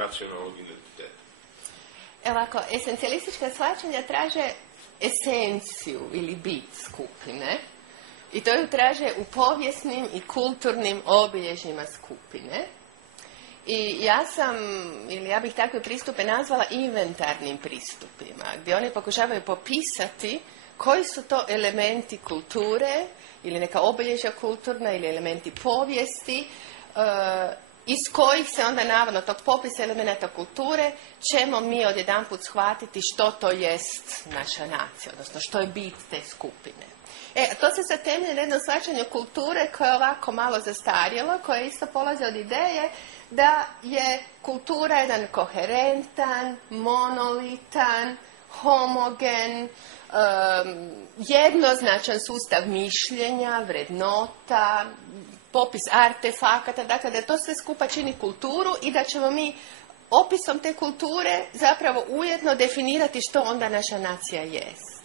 nacionalnog identiteta? Evo ovako, esencijalistička shvaćanja traže esenciju ili bit skupine i to ju traže u povijesnim i kulturnim obilježjima skupine. I ja bih takve pristupe nazvala inventarnim pristupima, gdje oni pokušavaju popisati koji su to elementi kulture ili neka obilježja kulturna ili elementi povijesti iz kojih se onda navodno tog popisa elemenata kulture ćemo mi odjedanput shvatiti što to jest naša nacija, odnosno što je bit te skupine. To se sad temelji na jednom shvaćanju kulture koje je ovako malo zastarjelo, koje isto polazi od ideje da je kultura jedan koherentan, monolitan, homogen, jednoznačan sustav mišljenja, vrednota, popis artefakata, dakle da to sve skupa čini kulturu i da ćemo mi opisom te kulture zapravo ujedno definirati što onda naša nacija jest.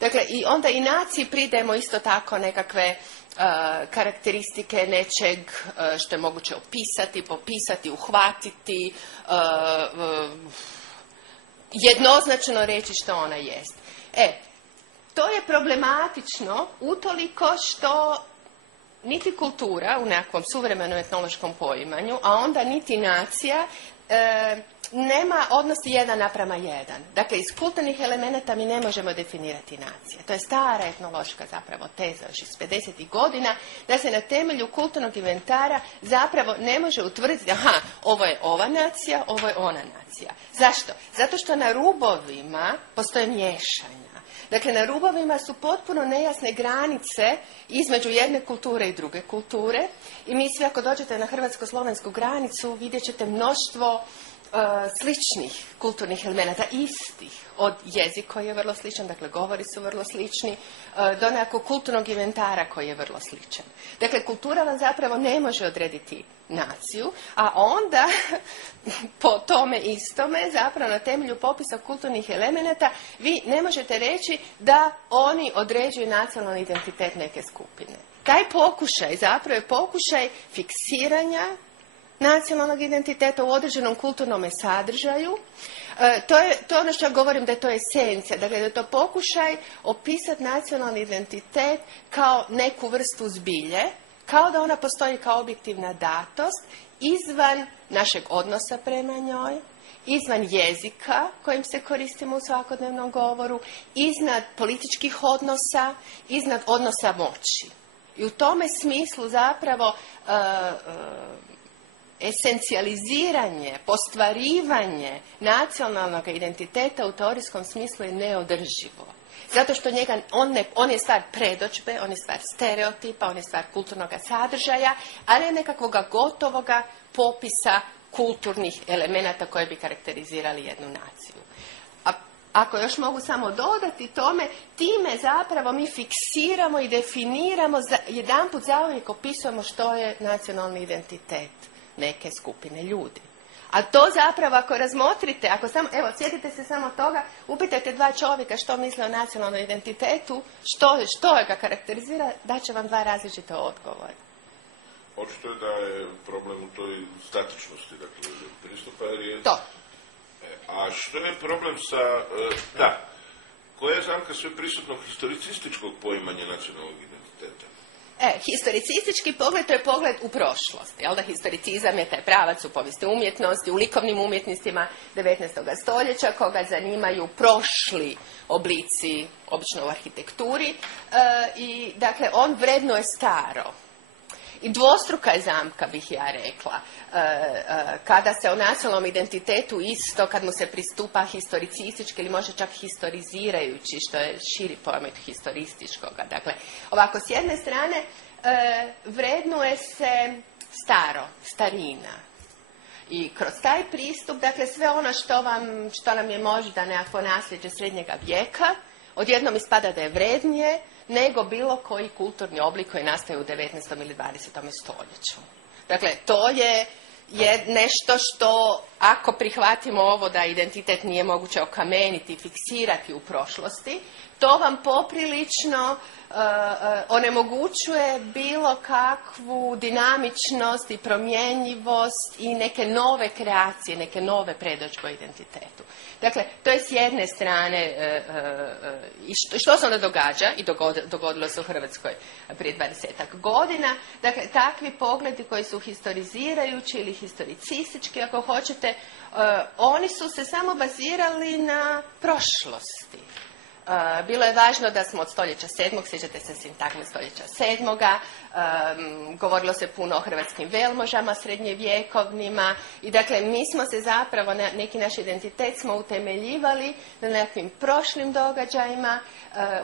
Dakle, i onda i naciji pridajemo isto tako nekakve karakteristike nečeg što je moguće opisati, popisati, uhvatiti, jednoznačno reći što ona jest. To je problematično utoliko što niti kultura u nekakvom suvremenom etnološkom poimanju, a onda niti nacija nema odnos 1:1. Dakle, iz kulturnih elemenata mi ne možemo definirati nacije. To je stara etnološka zapravo teza još iz 50. godina, da se na temelju kulturnog inventara zapravo ne može utvrditi, ovo je ova nacija, ovo je ona nacija. Zašto? Zato što na rubovima postoje miješanja. Dakle, na rubovima su potpuno nejasne granice između jedne kulture i druge kulture i mi svi ako dođete na hrvatsko-slovensku granicu vidjet ćete mnoštvo sličnih kulturnih elemenata, istih, od jezik koji je vrlo sličan, dakle govori su vrlo slični, do nekakvog kulturnog inventara koji je vrlo sličan. Dakle, kultura vam zapravo ne može odrediti naciju, a onda po tome istome, zapravo na temelju popisa kulturnih elemenata, vi ne možete reći da oni određuju nacionalni identitet neke skupine. Taj pokušaj zapravo je pokušaj fiksiranja nacionalnog identiteta u određenom kulturnom sadržaju. To je ono što ja govorim da je to esencija, dakle da je to pokušaj opisati nacionalni identitet kao neku vrstu zbilje, kao da ona postoji kao objektivna datost, izvan našeg odnosa prema njoj, izvan jezika kojim se koristimo u svakodnevnom govoru, iznad političkih odnosa, iznad odnosa moći. I u tome smislu zapravo esencijaliziranje, postvarivanje nacionalnog identiteta u teorijskom smislu je neodrživo. Zato što on je stvar predođbe, on je stvar stereotipa, on je stvar kulturnog sadržaja, a ne nekakvog gotovoga popisa kulturnih elemenata koje bi karakterizirali jednu naciju. A ako još mogu samo dodati tome, time zapravo mi fiksiramo i definiramo, jedanput zauvijek opisujemo što je nacionalni identitet neke skupine ljudi. A to zapravo ako razmotrite, sjetite se samo toga, upitajte dva čovjeka što misle o nacionalnom identitetu, što ga karakterizira, daće vam dva različita odgovora. Očito je da je problem u toj statičnosti, dakle, pristupa je... To. A što je problem sa... koja je zamka sve prisutnog historicističkog poimanja nacionalnog identiteta? Historicistički pogled, to je pogled u prošlost. Jel da historicizam je taj pravac u povijesti umjetnosti, u likovnim umjetnostima 19. stoljeća, koga zanimaju prošli oblici, obično u arhitekturi. I, dakle, on vrednuje staro. I dvostruka je zamka, bih ja rekla, kada se o nacionalnom identitetu isto, kad mu se pristupa historicistički ili može čak historizirajući, što je širi pojam od historističkoga. Dakle, ovako, s jedne strane, vrednuje se starina. I kroz taj pristup, dakle, sve ono što nam je možda nekakvo nasljeđe srednjega vijeka, odjednom ispada da je vrednije nego bilo koji kulturni oblik koji nastaje u 19. ili 20. stoljeću. Dakle, to je je nešto što, ako prihvatimo ovo da identitet nije moguće okameniti i fiksirati u prošlosti, to vam poprilično onemogućuje bilo kakvu dinamičnost i promjenjivost i neke nove kreacije, neke nove predodžbe o identitetu. Dakle, to je s jedne strane i što se onda događa i dogodilo se u Hrvatskoj prije 20-ak godina. Dakle, takvi pogledi koji su historizirajući ili historicistički, ako hoćete, oni su se samo bazirali na prošlosti. Bilo je važno da smo od stoljeća 7. sjećate se sintagme stoljeća 7. Govorilo se puno o hrvatskim velmožama srednjevjekovnima i dakle mi smo se zapravo, neki naš identitet smo utemeljivali na nekakvim prošlim događajima,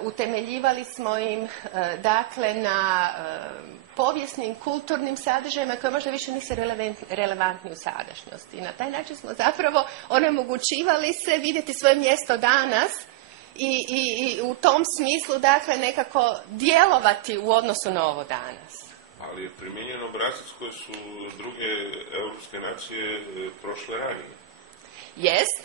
utemeljivali smo im dakle na povijesnim, kulturnim sadržajima koje možda više nisu relevantni u sadašnjosti. I na taj način smo zapravo onemogućivali se vidjeti svoje mjesto danas i u tom smislu, dakle, nekako djelovati u odnosu na ovo danas. Ali je primijenjen obrazac koji su druge europske nacije prošle ranije. Jest.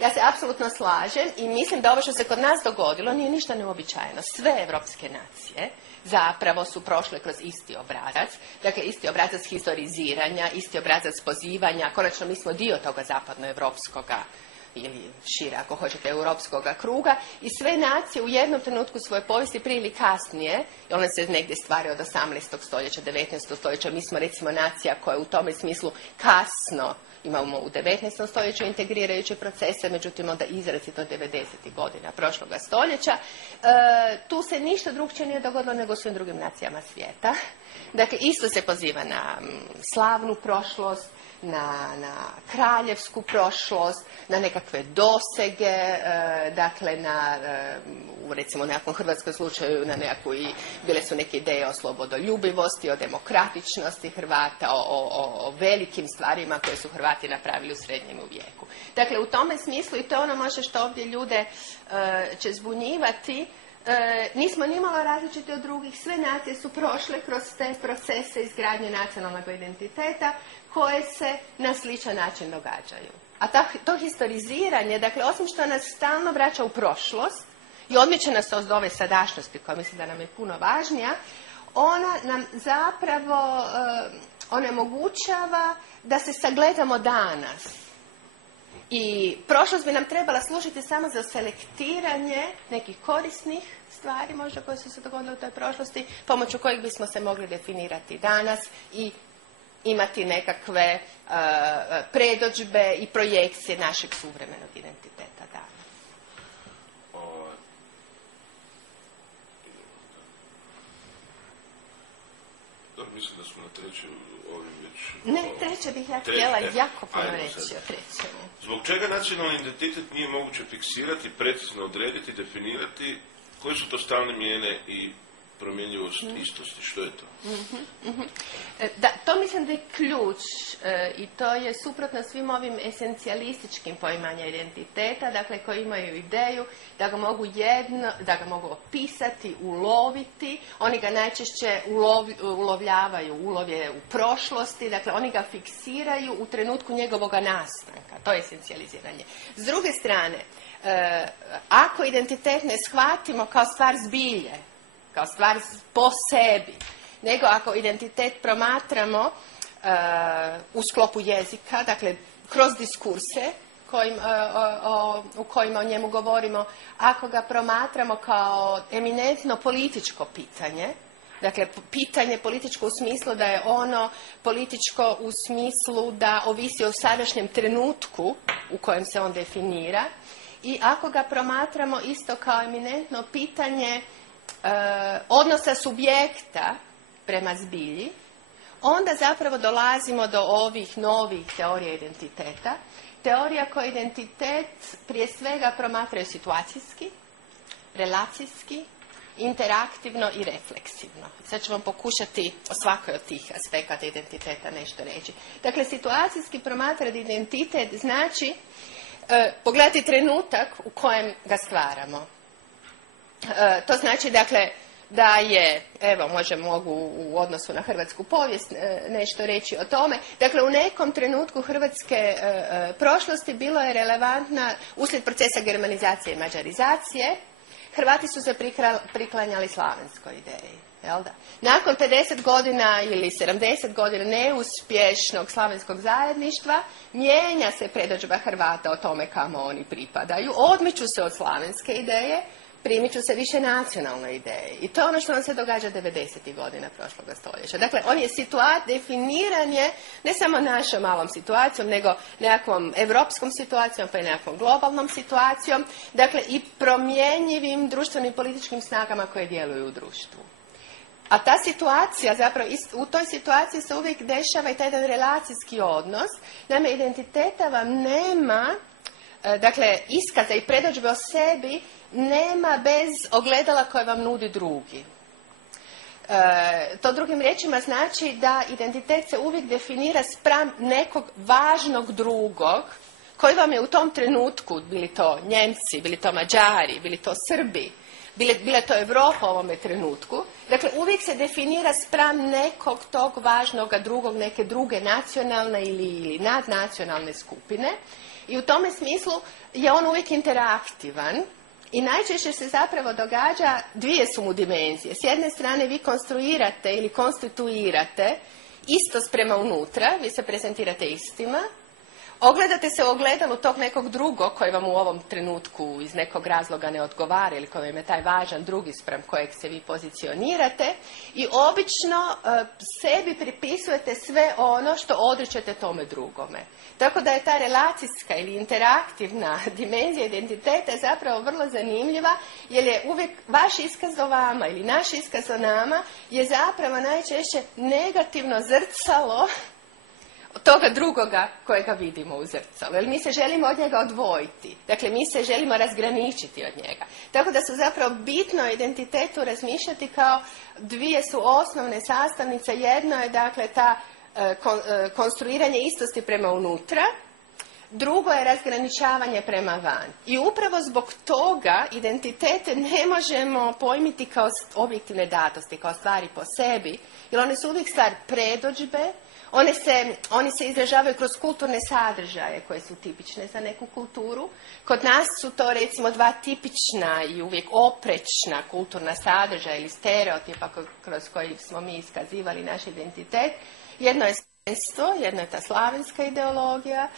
Ja se apsolutno slažem i mislim da ovo što se kod nas dogodilo nije ništa neobičajeno. Sve evropske nacije zapravo su prošle kroz isti obrazac. Dakle, isti obrazac historiziranja, isti obrazac pozivanja. Konačno, mi smo dio toga zapadnoevropskoga ili šire, ako hoćete, europskog kruga i sve nacije u jednom trenutku svoje povijesti prije ili kasnije, i one se negdje stvaraju od 18. stoljeća, 19. stoljeća, mi smo recimo nacija koja u tome smislu kasno imamo u 19. stoljeću integrirajuće procese, međutim onda izrazito 90. godina prošloga stoljeća. Tu se ništa drugčije nije dogodilo nego u svim drugim nacijama svijeta. Dakle, isto se poziva na slavnu prošlost, na kraljevsku prošlost, na nekakve dosege, dakle u recimo nekakvom hrvatskom slučaju bile su neke ideje o slobodoljubivosti, o demokratičnosti Hrvata, o velikim stvarima koje su Hrvati napravili u srednjem vijeku. Dakle, u tome smislu, i to je ono možda što ovdje ljude će zbunjivati, nismo nimalo različiti od drugih. Sve nacije su prošle kroz te procese izgradnje nacionalnog identiteta koje se na sličan način događaju. A to historiziranje, dakle, osim što nas stalno vraća u prošlost i odmiče nas od ove sadašnjosti, koja mislim da nam je puno važnija, ona nam zapravo onemogućava da se sagledamo danas. I prošlost bi nam trebala služiti samo za selektiranje nekih korisnih stvari možda koje su se dogodile u toj prošlosti, pomoću kojih bismo se mogli definirati danas i imati nekakve predodžbe i projekcije našeg suvremenog identiteta danas. Dobro, mislim da smo na trećem ovim već... Ne, treće bih ja htjela jako puno reći o trećemu. Zbog čega nacionalni identitet nije moguće fiksirati, precizno odrediti, definirati? Koje su to stalne mijene i promjenjivost istosti? Što je to? Da, to mislim da je ključ i to je suprotno svim ovim esencijalističkim poimanjima identiteta, dakle koji imaju ideju da ga mogu opisati, uloviti. Oni ga najčešće ulovljavaju, ulov je u prošlosti, dakle oni ga fiksiraju u trenutku njegovoga nastanka. To je esencijaliziranje. S druge strane, ako identitet ne shvatimo kao stvar zbilje, kao stvar po sebi, nego ako identitet promatramo u sklopu jezika, dakle kroz diskurse u kojima o njemu govorimo, ako ga promatramo kao eminentno političko pitanje, dakle pitanje političko u smislu da je ono političko u smislu da ovisi o sadašnjem trenutku u kojem se on definira, i ako ga promatramo isto kao eminentno pitanje odnosa subjekta prema zbilji, onda zapravo dolazimo do ovih novih teorija identiteta. Teorija koja identitet prije svega promatraju situacijski, relacijski, interaktivno i refleksivno. Sad ću vam pokušati o svakoj od tih aspekata identiteta nešto reći. Dakle, situacijski promatrati identitet znači pogledati trenutak u kojem ga stvaramo. To znači, dakle, da je, evo mogu u odnosu na hrvatsku povijest nešto reći o tome, dakle u nekom trenutku hrvatske prošlosti bilo je relevantna uslijed procesa germanizacije i mađarizacije, Hrvati su se priklanjali slavenskoj ideji. Jel da? Nakon 50 godina ili 70 godina neuspješnog slavenskog zajedništva mijenja se predodžba Hrvata o tome kamo oni pripadaju, odmiču se od slavenske ideje, primiču se više nacionalne ideje. I to je ono što nam se događa 90. godina prošloga stoljeća. Dakle, on je definiran je ne samo našom malom situacijom, nego nekakvom evropskom situacijom, pa i nekakvom globalnom situacijom, dakle i promjenjivim društvenim i političkim snagama koje djeluju u društvu. A ta situacija, zapravo u toj situaciji se uvijek dešava i taj jedan relacijski odnos. Naime, identiteta vam nema, dakle, iskaza i predodžbe o sebi nema bez ogledala koje vam nudi drugi. To drugim riječima znači da identitet se uvijek definira spram nekog važnog drugog koji vam je u tom trenutku, bili to Njemci, bili to Mađari, bili to Srbi, bila to Europa u ovome trenutku. Dakle, uvijek se definira spram nekog tog važnog drugog, neke druge nacionalne ili nadnacionalne skupine. I u tome smislu je on uvijek interaktivan i najčešće se zapravo događa, dvije su mu dimenzije. S jedne strane vi konstruirate ili konstituirate istost prema unutra, vi se prezentirate istima, ogledate se u ogledalu tog nekog drugog koji vam u ovom trenutku iz nekog razloga ne odgovara ili koji vam je taj važan drugi spram kojeg se vi pozicionirate i obično sebi pripisujete sve ono što odričete tome drugome. Tako da je ta relacijska ili interaktivna dimenzija identiteta zapravo vrlo zanimljiva jer je uvijek vaš iskaz o vama ili naš iskaz o nama je zapravo najčešće negativno zrcalo toga drugoga kojega vidimo u zrcalu. Jer mi se želimo od njega odvojiti. Dakle, mi se želimo razgraničiti od njega. Tako da su zapravo bitno o identitetu razmišljati kao dvije su osnovne sastavnice. Jedno je, dakle, ta konstruiranje istosti prema unutra. Drugo je razgraničavanje prema van. I upravo zbog toga identitete ne možemo pojmiti kao objektivne datosti, kao stvari po sebi, jer one su uvijek stvar predodžbe. Oni se izražavaju kroz kulturne sadržaje koje su tipične za neku kulturu. Kod nas su to recimo dva tipična i uvijek oprečna kulturna sadržaja ili stereotipa kroz koji smo mi iskazivali naš identitet. Jedno je slavenstvo, jedno je ta slavenska ideologija,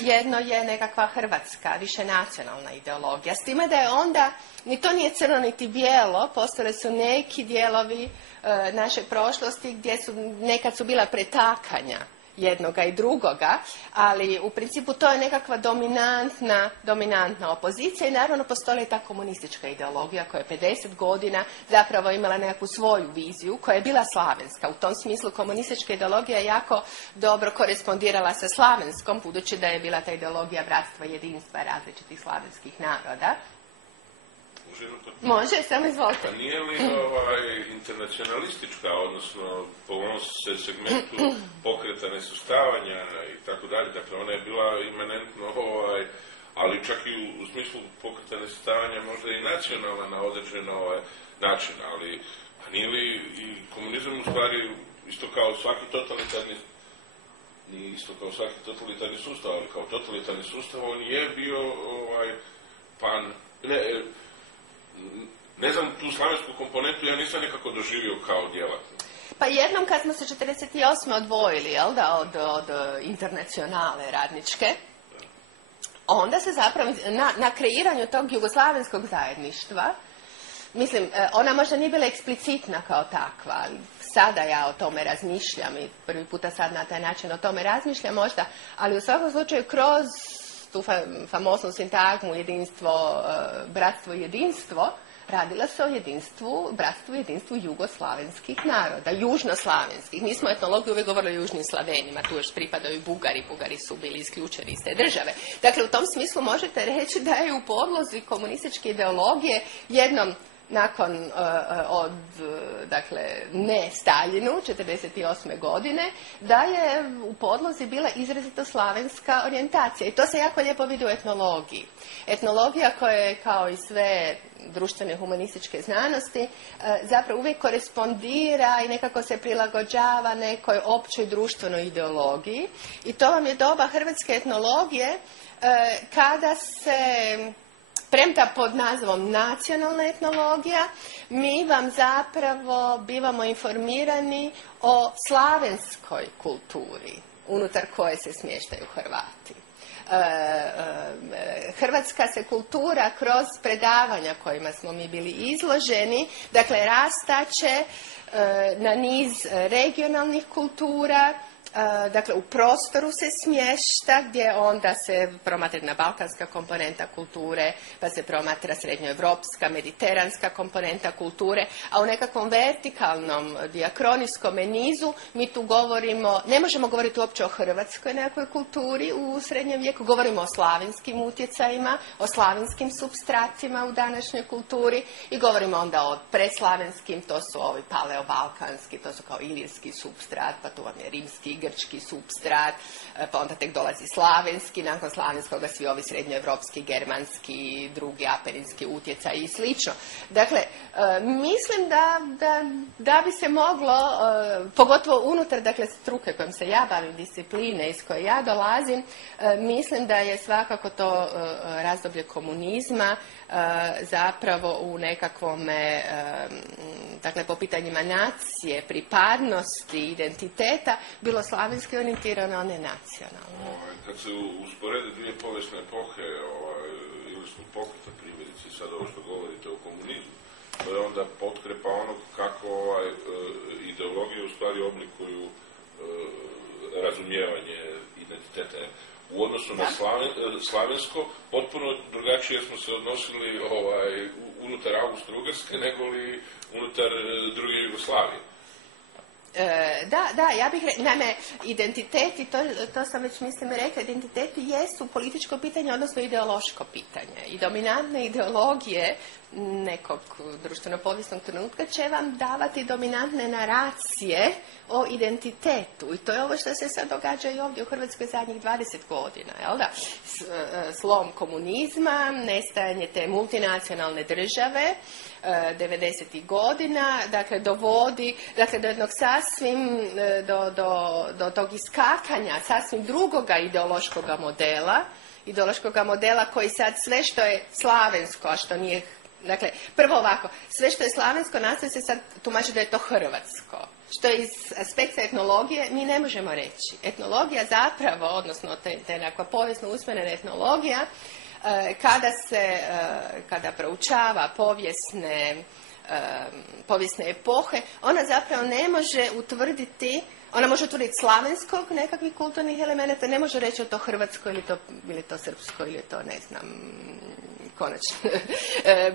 jedno je nekakva hrvatska, više nacionalna ideologija. S time da je onda, ni to nije crno niti bijelo, postojali su neki dijelovi naše prošlosti gdje nekad su bila pretakanja jednoga i drugoga, ali u principu to je nekakva dominantna opozicija i naravno postoji ta komunistička ideologija koja je 50 godina zapravo imala nekakvu svoju viziju koja je bila slavenska. U tom smislu komunistička ideologija je jako dobro korespondirala sa slavenskom, budući da je bila ta ideologija bratstva i jedinstva različitih slavenskih naroda. Može, samo izvolite. Pa nije li internacionalistička, odnosno po ovom segmentu pokreta nesustavanja i tako dalje, dakle ona je bila imanentno, ali čak i u smislu pokreta nesustavanja možda i nacionalna na određen način, ali nije li i komunizam u stvari isto kao svaki totalitarni, nije isto kao svaki totalitarni sustav, ali kao totalitarni sustav on je bio ne znam, tu slavensku komponentu ja nisam nekako doživio kao djelatno. Pa jednom kad smo se 1948. odvojili, jel da, od internacionale radničke, onda se zapravo na kreiranju tog jugoslavenskog zajedništva, mislim, ona možda nije bila eksplicitna kao takva, ali sada ja o tome razmišljam i prvi puta sad na taj način o tome razmišljam možda, ali u svakom slučaju kroz tu famoznu sintagmu jedinstvo, bratstvo i jedinstvo, radila se o jedinstvu, bratstvu i jedinstvu jugoslavenskih naroda, južnoslavenskih. Mi smo u etnologiji uvijek govorili o južnim Slavenima, tu još pripadaju i Bugari, Bugari su bili isključeni iz te države. Dakle, u tom smislu možete reći da je u podlozi komunističke ideologije jednom nakon dakle, ne Staljinu, 1948. godine, da je u podlozi bila izrazito slavenska orijentacija. I to se jako lijepo vidi u etnologiji. Etnologija koja je, kao i sve društvene humanističke znanosti, zapravo uvijek korespondira i nekako se prilagođava nekoj općoj društvenoj ideologiji. I to vam je doba hrvatske etnologije kada se, premda pod nazivom nacionalna etnologija, mi vam zapravo bivamo informirani o slavenskoj kulturi unutar koje se smještaju Hrvati. Hrvatska se kultura kroz predavanja kojima smo mi bili izloženi, dakle rastače na niz regionalnih kultura, dakle u prostoru se smješta gdje onda se promatra jedna balkanska komponenta kulture, pa se promatra srednjoevropska, mediteranska komponenta kulture, a u nekakvom vertikalnom dijakronijskom nizu mi tu govorimo, ne možemo govoriti uopće o hrvatskoj nekakvoj kulturi u srednjem vijeku, govorimo o slavenskim utjecajima, o slavenskim supstratima u današnjoj kulturi i govorimo onda o preslavenskim, to su ovi paleobalkanski, to su kao ilirski supstrat, pa tu vam je rimski, grčki supstrat, pa onda tek dolazi slavenski, nakon slavenskoga svi ovi srednjoevropski, germanski, drugi aperinski utjecaj i slično. Dakle, mislim da bi se moglo, pogotovo unutar dakle, struke kojom se ja bavim, discipline iz koje ja dolazim, mislim da je svakako to razdoblje komunizma zapravo u nekakvome, dakle po pitanjima nacije, pripadnosti, identiteta, bilo slavenski orijentirano, a ne nacionalno. Kad se usporede dvije povijesne epohe, ilirskog pokreta primjerice, sad ovo što govorite o komunizmu, to je onda potkrepa onog kako ideologije u stvari oblikuju razumijevanje identiteta. U odnosu na slavensko, potpuno drugačije smo se odnosili unutar Austro-Ugarske nego li unutar druge Jugoslavije. Da, ja bih rekla, naime, identiteti, to sam već mislim rekla, identiteti jesu političko pitanje, odnosno ideološko pitanje. I dominantne ideologije nekog društveno-povijesnog trenutka će vam davati dominantne naracije o identitetu. I to je ovo što se sad događa i ovdje u Hrvatskoj zadnjih 20 godina. Jel da? Slom komunizma, nestajanje te multinacionalne države, 90. godina, dakle dovodi do jednog sasvim, do tog iskakanja sasvim drugoga ideološkoga modela koji sad sve što je slavensko, a što nije, dakle, prvo ovako, sve što je slavensko nastoji se sad tumači da je to hrvatsko. Što iz aspekta etnologije mi ne možemo reći. Etnologija zapravo, odnosno te nekakva povijesno usmjerena etnologija, kada proučava povijesne epohe, ona zapravo ne može utvrditi, ona može utvrditi slavenskog nekakvih kulturnih elemenata, ne može reći o to hrvatsko ili to srpsko ili to ne znam, konačno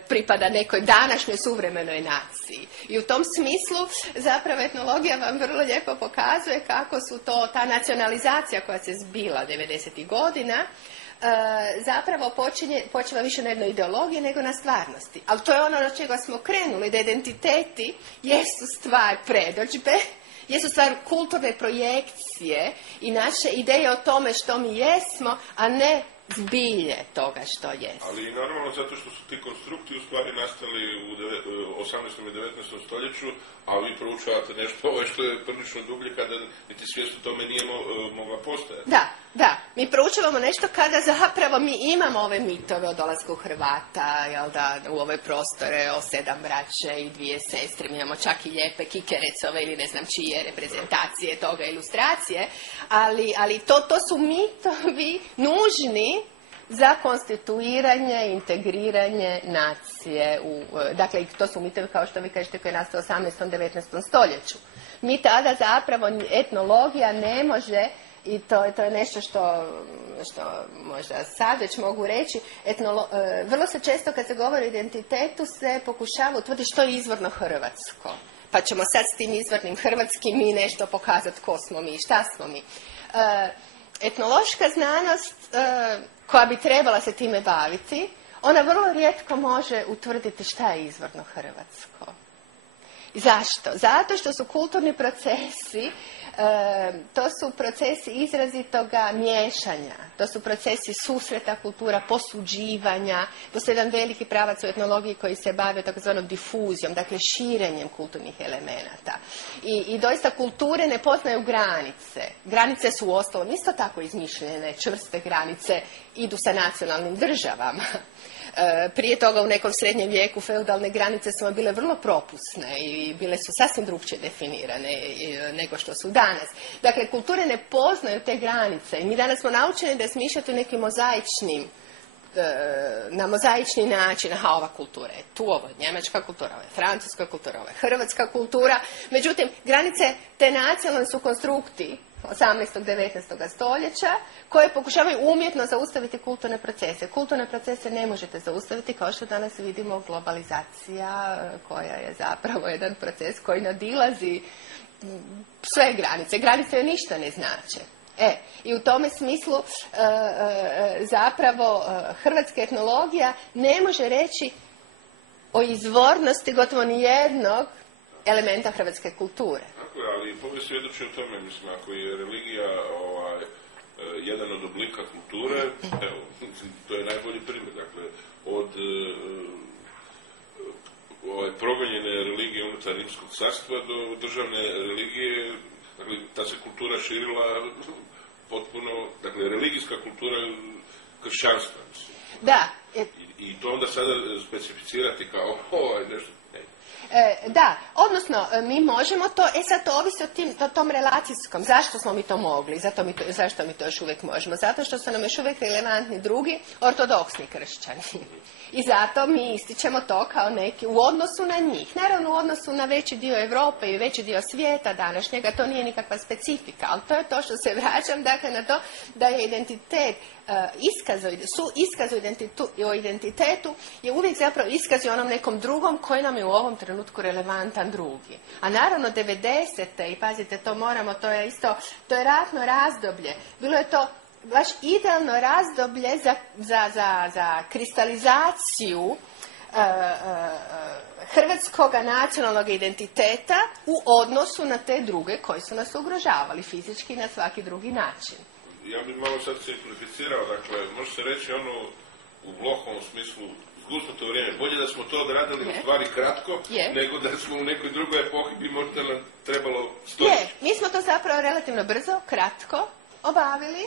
pripada nekoj današnjoj suvremenoj naciji. I u tom smislu zapravo etnologija vam vrlo lijepo pokazuje kako su to, ta nacionalizacija koja se zbila 90. godina, zapravo počeva više na jednoj ideologiji nego na stvarnosti. Ali to je ono od čega smo krenuli, da identiteti jesu stvar predodžbe, jesu stvar kulturne projekcije i naše ideje o tome što mi jesmo, a ne zbilje toga što jest. Ali normalno zato što su ti konstrukti u stvari nastali u 18. i 19. stoljeću, a vi proučavate nešto što je prilično dublje kada niti svijest o tome nije mogla postojati. Da. Mi proučavamo nešto kada zapravo mi imamo ove mitove o dolasku Hrvata, jel da, u ove prostore o 7 braće i 2 sestre. Mi imamo čak i lijepe Kikerecove ili ne znam čije reprezentacije toga, ilustracije, ali to su mitovi nužni za konstituiranje, integriranje nacije. Dakle, to su mitovi, kao što vi kažete, koji je nastao u 18. 19. stoljeću. Mi tada zapravo, etnologija ne može, i to je nešto što možda sad već mogu reći, vrlo se često kad se govori o identitetu se pokušava utvrditi što je izvorno hrvatsko. Pa ćemo sad s tim izvornim hrvatskim mi nešto pokazati ko smo mi i šta smo mi. Etnološka znanost koja bi trebala se time baviti, ona vrlo rijetko može utvrditi šta je izvorno hrvatsko. Zašto? Zato što su kulturni procesi, to su procesi izrazitoga miješanja, to su procesi susreta kultura, posuđivanja, postoji jedan veliki pravac u etnologiji koji se bave takozvanom difuzijom, dakle širenjem kulturnih elemenata. I doista kulture ne poznaju granice. Granice su uostalom isto tako izmišljene, čvrste granice idu sa nacionalnim državama. Prije toga u nekom srednjem vijeku feudalne granice su bile vrlo propusne i bile su sasvim drukčije definirane nego što su danas. Dakle, kulture ne poznaju te granice i mi danas smo naučeni da smišljati u nekim na mozaični način. Aha, ova kultura je tu, ovo je njemačka kultura, ovo je francuska kultura, ovo je hrvatska kultura. Međutim, granice te nacionalne su konstrukti 18. 19. stoljeća koje pokušavaju umjetno zaustaviti kulturne procese. Kulturne procese ne možete zaustaviti, kao što danas vidimo globalizacija koja je zapravo jedan proces koji nadilazi sve granice. Granice joj ništa ne znače. I u tome smislu zapravo hrvatska etnologija ne može reći o izvornosti gotovo ni jednog elementa hrvatske kulture. Tako je, ali povijest svjedoči o tome, mislim, ako je religija jedan od oblika kulture, evo, to je najbolji primjer, dakle, od progonjene religije unutar Rimskog carstva do državne religije, dakle, ta se kultura širila potpuno, dakle, religijska kultura kršćanstva, mislim. Da. I to onda sada specificirati kao nešto. Da, odnosno mi možemo to, sad to ovisi o tom relacijskom. Zašto smo mi to mogli? Zašto mi to još uvijek možemo? Zato što su nam još uvijek relevantni drugi ortodoksni kršćani. I zato mi ističemo to kao neki u odnosu na njih. Naravno u odnosu na veći dio Europe i veći dio svijeta današnjega to nije nikakva specifika, ali to je to što se vraćam, dakle, na to da je identitet iskaz o identitetu je uvijek zapravo iskaz o onom nekom drugom koji nam je u ovom trenutku relevantan drugi. A naravno 90. i pazite, to je ratno razdoblje. Bilo je to baš idealno razdoblje za kristalizaciju hrvatskog nacionalnog identiteta u odnosu na te druge koji su nas ugrožavali fizički i na svaki drugi način. Ja bih malo sad simplificirao, dakle, može se reći u Blohovom smislu zgusnuto vrijeme. Bolje da smo to odradili u stvari kratko, nego da smo u nekoj drugoj epohi bi možda nam trebalo stoljeće. Mi smo to zapravo relativno brzo, kratko obavili.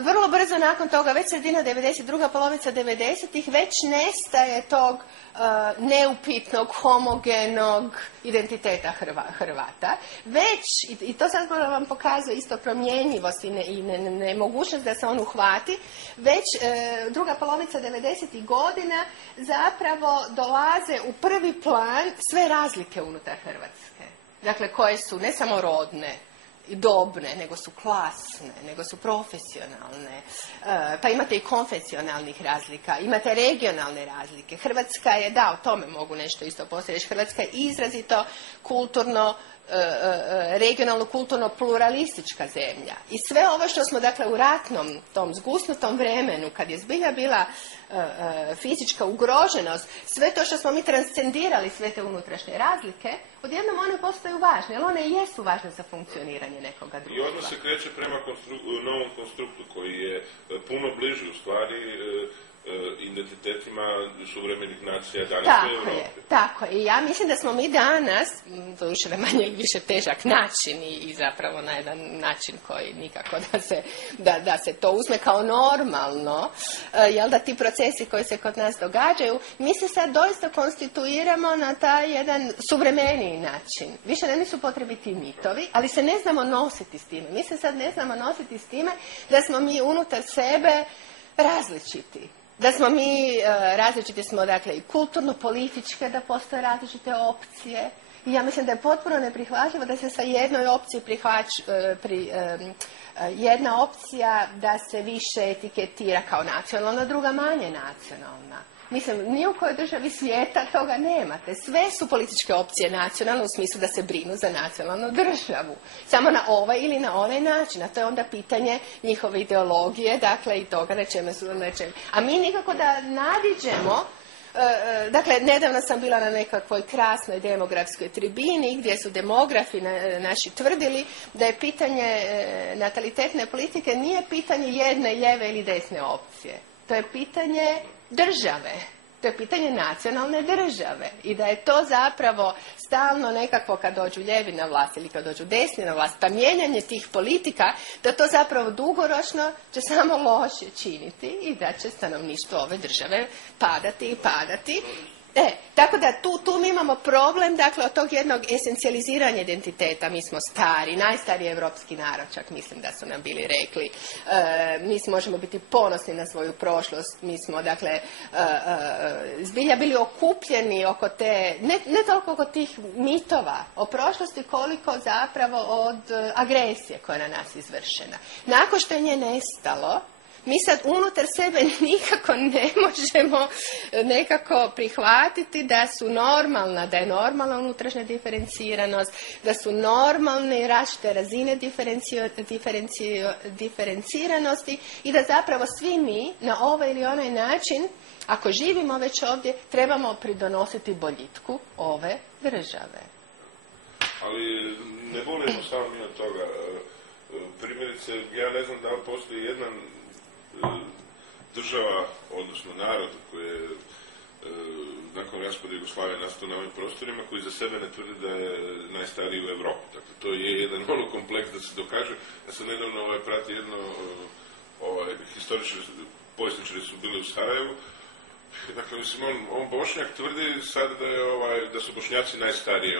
Vrlo brzo nakon toga, već sredina 92. polovica 90-ih, već nestaje tog neupitnog, homogenog identiteta Hrvata. Već, i to sad vam pokazuje isto promjenjivost i nemogućnost da se on uhvati, već druga polovica 90-ih godina zapravo dolaze u prvi plan sve razlike unutar Hrvatske. Dakle, koje su ne samo rodne, dobne, nego su klasne, nego su profesionalne, pa imate i konfesionalnih razlika, imate regionalne razlike. Hrvatska je, da, o tome mogu nešto isto poslije reći, Hrvatska je izrazito kulturno, regionalno kulturno pluralistička zemlja. I sve ovo što smo, dakle, u ratnom, tom zgusnutom vremenu, kad je zbilja bila fizička ugroženost, sve to što smo mi transcendirali, sve te unutrašnje razlike, odjednom one postaju važne, jer one jesu važne za funkcioniranje nekoga društva. I onda se kreće prema novom konstruktu koji je puno bliži u stvari identitetima suvremenih nacija danas u Europi. Tako je. I ja mislim da smo mi danas, to više na manje i više težak način i zapravo na jedan način koji nikako da se to uzme kao normalno, jel da ti procesi koji se kod nas događaju, mi se sad doista konstituiramo na taj jedan suvremeniji način. Više ne nisu potrebiti mitovi, ali se ne znamo nositi s time. Mi se sad ne znamo nositi s time da smo mi unutar sebe različiti. Da smo mi različiti smo, dakle, i kulturno-političke, da postoje različite opcije, I ja mislim da je potpuno neprihvatljivo da se sa jednoj opciji jedna opcija da se više etiketira kao nacionalna, druga manje nacionalna. Mislim, ni u kojoj državi svijeta toga nemate. Sve su političke opcije nacionalne u smislu da se brinu za nacionalnu državu. Samo na ovaj ili na onaj način. A to je onda pitanje njihove ideologije, dakle i toga na čemu su. A mi nikako da nadiđemo. Dakle, nedavno sam bila na nekakvoj krasnoj demografskoj tribini gdje su demografi naši tvrdili da je pitanje natalitetne politike nije pitanje jedne lijeve ili desne opcije. To je pitanje države. To je pitanje nacionalne države. I da je to zapravo stalno nekako kad dođu lijevi na vlast ili kad dođu desni na vlast, pa mijenjanje tih politika, da to zapravo dugoročno će samo loše činiti i da će stanovništvo ove države padati i padati. Tako da tu mi imamo problem, dakle, od tog jednog esencijaliziranja identiteta. Mi smo stari, najstariji evropski narod, čak mislim da su nam bili rekli. Mi možemo biti ponosni na svoju prošlost. Mi smo, dakle, zbilja bili okupljeni oko te, ne toliko oko tih mitova o prošlosti, koliko zapravo od agresije koja je na nas izvršena. Nakon što je nje nestalo, mi sad unutar sebe nikako ne možemo nekako prihvatiti da je normalna unutrašnja diferenciranost, da su normalne različite razine diferenciranosti i da zapravo svi mi na ovaj ili onaj način, ako živimo već ovdje, trebamo pridonositi boljitku ove države. Ali ne volimo samo mi od toga. Primjerice, ja ne znam da li postoji jedna država, odnosno narod koji je nakon raspada Jugoslavije nastao na ovim prostorima, koji za sebe ne tvrdi da je najstariji u Europi. Dakle, to je jedan kompleks da se dokaže. Ja sam nedavno pratio jedno historičari, povjesničari su bili u Sarajevu. Dakle, mislim, on Bošnjak tvrdi sad da su Bošnjaci najstariji,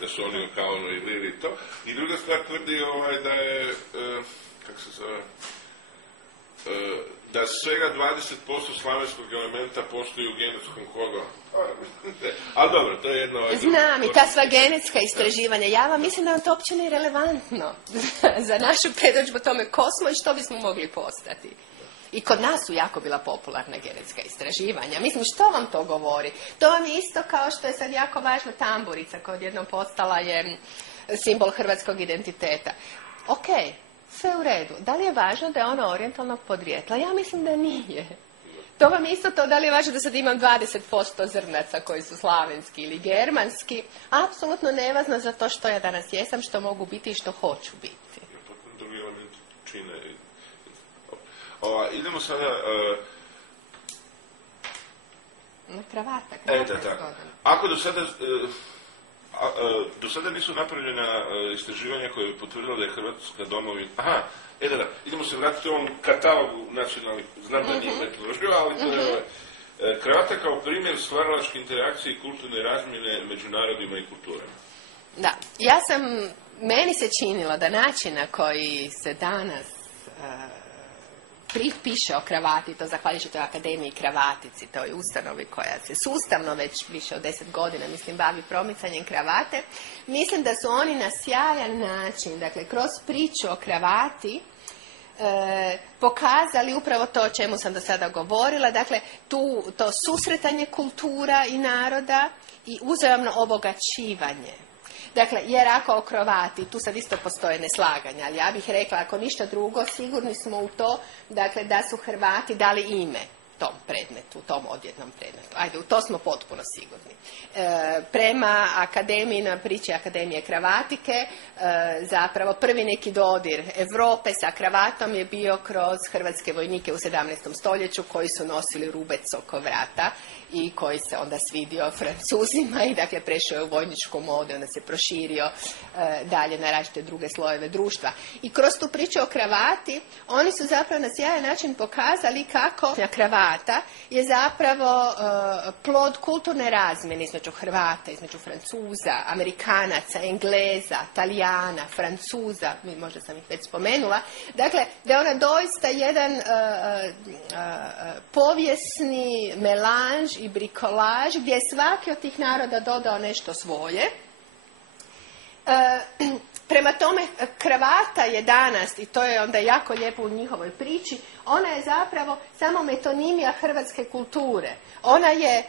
da su oni kao ili to. I druga stvar tvrdi da je, kako se zove, da svega 20% slavenskog elementa postoji u genetskom kodu. Ali dobro, to je jedno... Znam, i ta sva genetska istraživanja. Ja vam mislim da vam to uopće nije relevantno za našu predodžbu tome ko smo i što bismo mogli postati. I kod nas su jako bila popularna genetska istraživanja. Mislim, što vam to govori? To vam je isto kao što je sad jako važna tamburica koja odjednom postala je simbol hrvatskog identiteta. Ok, sve u redu. Da li je važno da je ona orijentalnog podrijetla? Ja mislim da nije. To vam isto to, da li je važno da sad imam 20% zrnaca koji su slavenski ili germanski? Apsolutno nevažno za to što ja danas jesam, što mogu biti i što hoću biti. Drugi element čine. Idemo sada... Na kravatak. Ako do sada nisu napravljena istraživanja koje je potvrdilo da je Hrvatska domovina... idemo se vratiti u ovom katalogu nacionalnih, znam da nije metodoloških, ali to je kravata kao primjer stvaralačke interakcije i kulturne razmjene među narodima i kulturama. Da, meni se činilo da način na koji se danas piše o kravati, to zahvaljujući toj akademiji Kravatici, toj ustanovi koja se sustavno već više od 10 godina, mislim, bavi promicanjem kravate, mislim da su oni na sjajan način, dakle, kroz priču o kravati, pokazali upravo to o čemu sam do sada govorila, dakle, to susretanje kultura i naroda i uzajamno obogaćivanje. Dakle, jer ako o kravati, tu sad isto postoje neslaganja, ali ja bih rekla, ako ništa drugo, sigurni smo u to, dakle, da su Hrvati dali ime tom predmetu, tom odjednom predmetu. Ajde, u to smo potpuno sigurni. Prema akademiji, na priči Akademije kravatike, zapravo prvi neki dodir Europe sa kravatom je bio kroz hrvatske vojnike u 17. stoljeću koji su nosili rubec oko vrata i koji se onda svidio Francuzima i dakle prešao je u vojničku modu, onda se proširio dalje na različite druge slojeve društva. I kroz tu priču o kravati oni su zapravo na sjajan način pokazali kako kravata je zapravo plod kulturne razmjene između Hrvata, između Francuza, Amerikanaca, Engleza, Talijana, Francuza, možda sam ih već spomenula, dakle da je ona doista jedan povijesni melanž i brikolaž gdje je svaki od tih naroda dodao nešto svoje Prema tome, kravata je danas, i to je onda jako lijepo u njihovoj priči, ona je zapravo samo metonimija hrvatske kulture. Ona je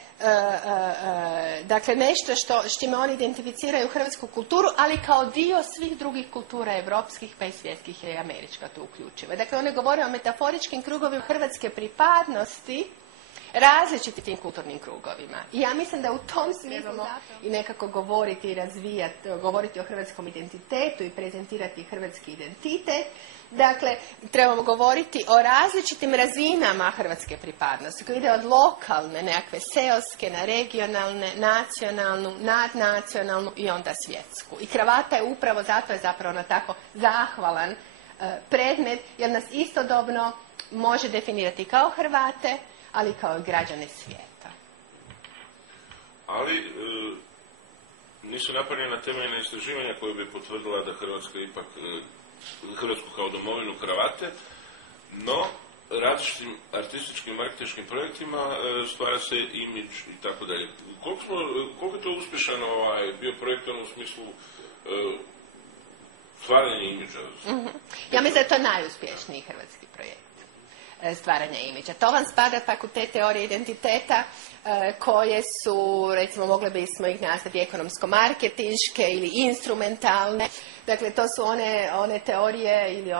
dakle nešto s čime oni identificiraju hrvatsku kulturu, ali kao dio svih drugih kultura evropskih, pa i svjetskih, i američka tu uključiva. Dakle, one govore o metaforičkim krugovima hrvatske pripadnosti različitim kulturnim krugovima. I ja mislim da u tom smislu i nekako govoriti i razvijati, govoriti o hrvatskom identitetu i prezentirati hrvatski identitet. Dakle, trebamo govoriti o različitim razinama hrvatske pripadnosti, koji ide od lokalne, nekakve seoske, na regionalne, nacionalnu, nadnacionalnu i onda svjetsku. I kravata je upravo zato je zapravo na tako zahvalan predmet, jer nas istodobno može definirati kao Hrvate, ali kao i građane svijeta. Ali nisu napravljena temeljna istraživanja koje bi potvrdila da Hrvatska ipak Hrvatsku kao domovinu kravate, no različitim artističkim i marketinškim projektima stvara se imidž i tako dalje. Koliko je to uspješan bio projekt u smislu stvaranja imidža? Ja mislim da je to najuspješniji hrvatski projekt stvaranja imidža. To vam spada pak u te teorije identiteta koje su, recimo, mogle bismo ih nazvati ekonomsko-marketinške ili instrumentalne. Dakle, to su one teorije ili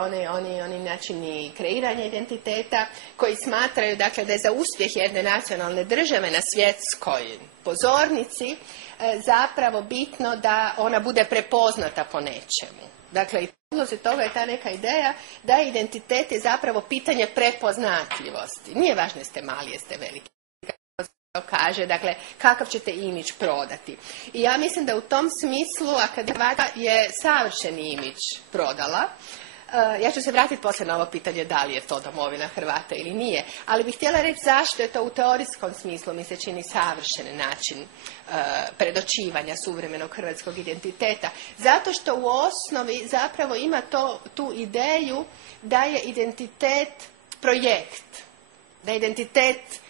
oni načini kreiranja identiteta koji smatraju, dakle, da je za uspjeh jedne nacionalne države na svjetskoj pozornici zapravo bitno da ona bude prepoznata po nečemu. Dakle, i odnosi toga je ta neka ideja da identitet je zapravo pitanje prepoznatljivosti. Nije važno jeste mali, jeste veliki. Kaže, dakle, kakav ćete imidž prodati. I ja mislim da u tom smislu Akademija je savršeni imidž prodala. Ja ću se vratiti poslije na ovo pitanje da li je to domovina Hrvata ili nije, ali bih htjela reći zašto je to u teorijskom smislu mi se čini savršen način predočivanja suvremenog hrvatskog identiteta. Zato što u osnovi zapravo ima tu ideju da je identitet projekt, da je identitet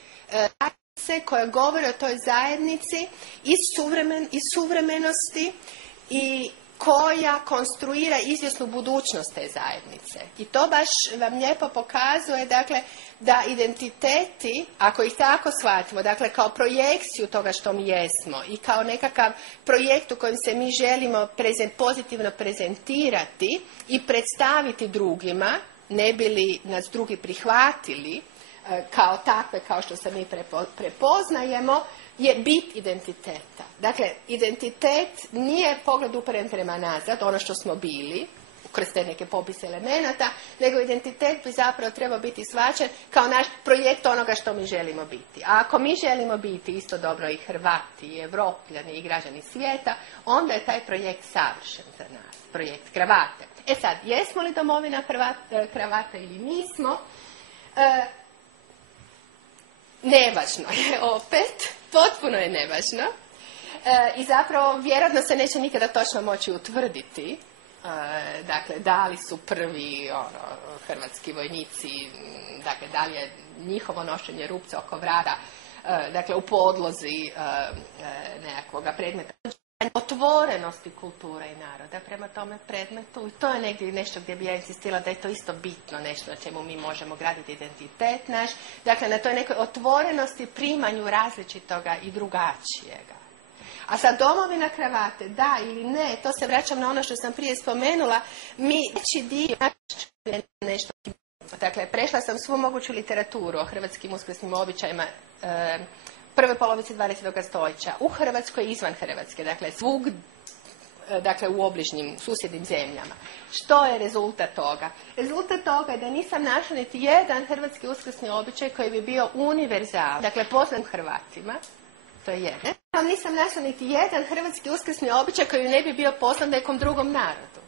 koja govori o toj zajednici iz suvremenosti i koja konstruira izvjesnu budućnost te zajednice. I to baš vam lijepo pokazuje, dakle, da identiteti, ako ih tako shvatimo, dakle, kao projekciju toga što mi jesmo i kao nekakav projekt u kojem se mi želimo pozitivno prezentirati i predstaviti drugima, ne bi li nas drugi prihvatili kao takve, kao što se mi prepoznajemo, je bit identiteta. Dakle, identitet nije pogled uperen prema nazad, ono što smo bili, kroz te neke popise elemenata, nego identitet bi zapravo trebao biti shvaćen kao naš projekt onoga što mi želimo biti. A ako mi želimo biti isto dobro i Hrvati, i Evropljani, i građani svijeta, onda je taj projekt savršen za nas, projekt kravate. E sad, jesmo li domovina kravata ili nismo? Nevažno je opet, potpuno je nevažno i zapravo vjerojatno se neće nikada točno moći utvrditi, dakle, da li su prvi hrvatski vojnici, dakle, da li je njihovo nošenje rupca oko vrata, dakle, u podlozi nekakvoga predmeta. Otvorenosti kulture i naroda prema tome predmetu, i to je negdje nešto gdje bi ja insistila da je to isto bitno, nešto na čemu mi možemo graditi identitet naš, dakle na toj nekoj otvorenosti primanju različitoga i drugačijega. A sad domovina kravate, da ili ne, to se vraćam na ono što sam prije spomenula, mi veći dio nešto, dakle prešla sam svu moguću literaturu o hrvatskim uskrsnim običajima prve polovice 20. stoljeća, u Hrvatskoj i izvan Hrvatske, dakle svug, dakle u obližnjim susjednim zemljama. Što je rezultat toga? Rezultat toga je da nisam našla niti jedan hrvatski uskrsni običaj koji bi bio univerzalan, dakle poznat Hrvatima, to je jedno. Ali nisam našla niti jedan hrvatski uskrsni običaj koji ne bi bio poznat nekom drugom narodu.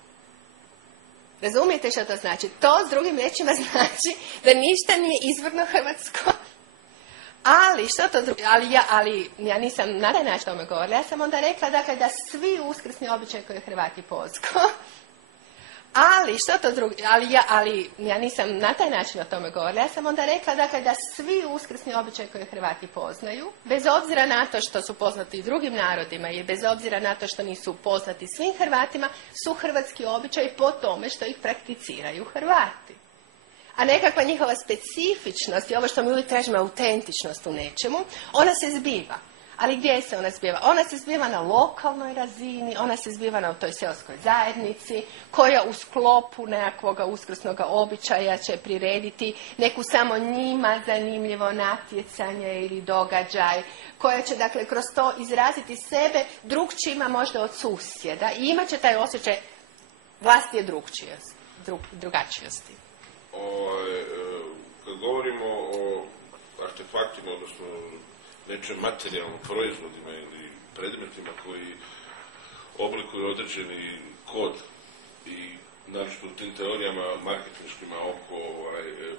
Razumijete što to znači? To s drugim riječima znači da ništa nije izvorno hrvatsko. Ali, što to drugo? Ali ja nisam na taj način tome govorila. Ja sam onda rekla, dakle, da svi uskrsni običaj koje Hrvati poznaju, Ali, što to drugo? Ali ja nisam na taj način o tome govorila. Ja sam onda rekla dakle, da svi uskrsni običaji koje Hrvati poznaju, bez obzira na to što su poznati i drugim narodima i bez obzira na to što nisu poznati svim Hrvatima, su hrvatski običaji po tome što ih prakticiraju Hrvati. A nekakva njihova specifičnost i ovo što mi uvijek tražimo autentičnost u nečemu, ona se zbiva. Ali gdje se ona zbiva? Ona se zbiva na lokalnoj razini, ona se zbiva na toj seoskoj zajednici, koja u sklopu nekakvog uskrsnog običaja će prirediti neku samo njima zanimljivo natjecanje ili događaj, koja će dakle kroz to izraziti sebe drukčijima možda od susjeda i imat će taj osjećaj vlastije drugačijosti. Kad govorimo o artefaktima, odnosno nečem materijalnim proizvodima ili predmetima koji oblikuju određeni kod i naročito u tim teorijama marketinškima oko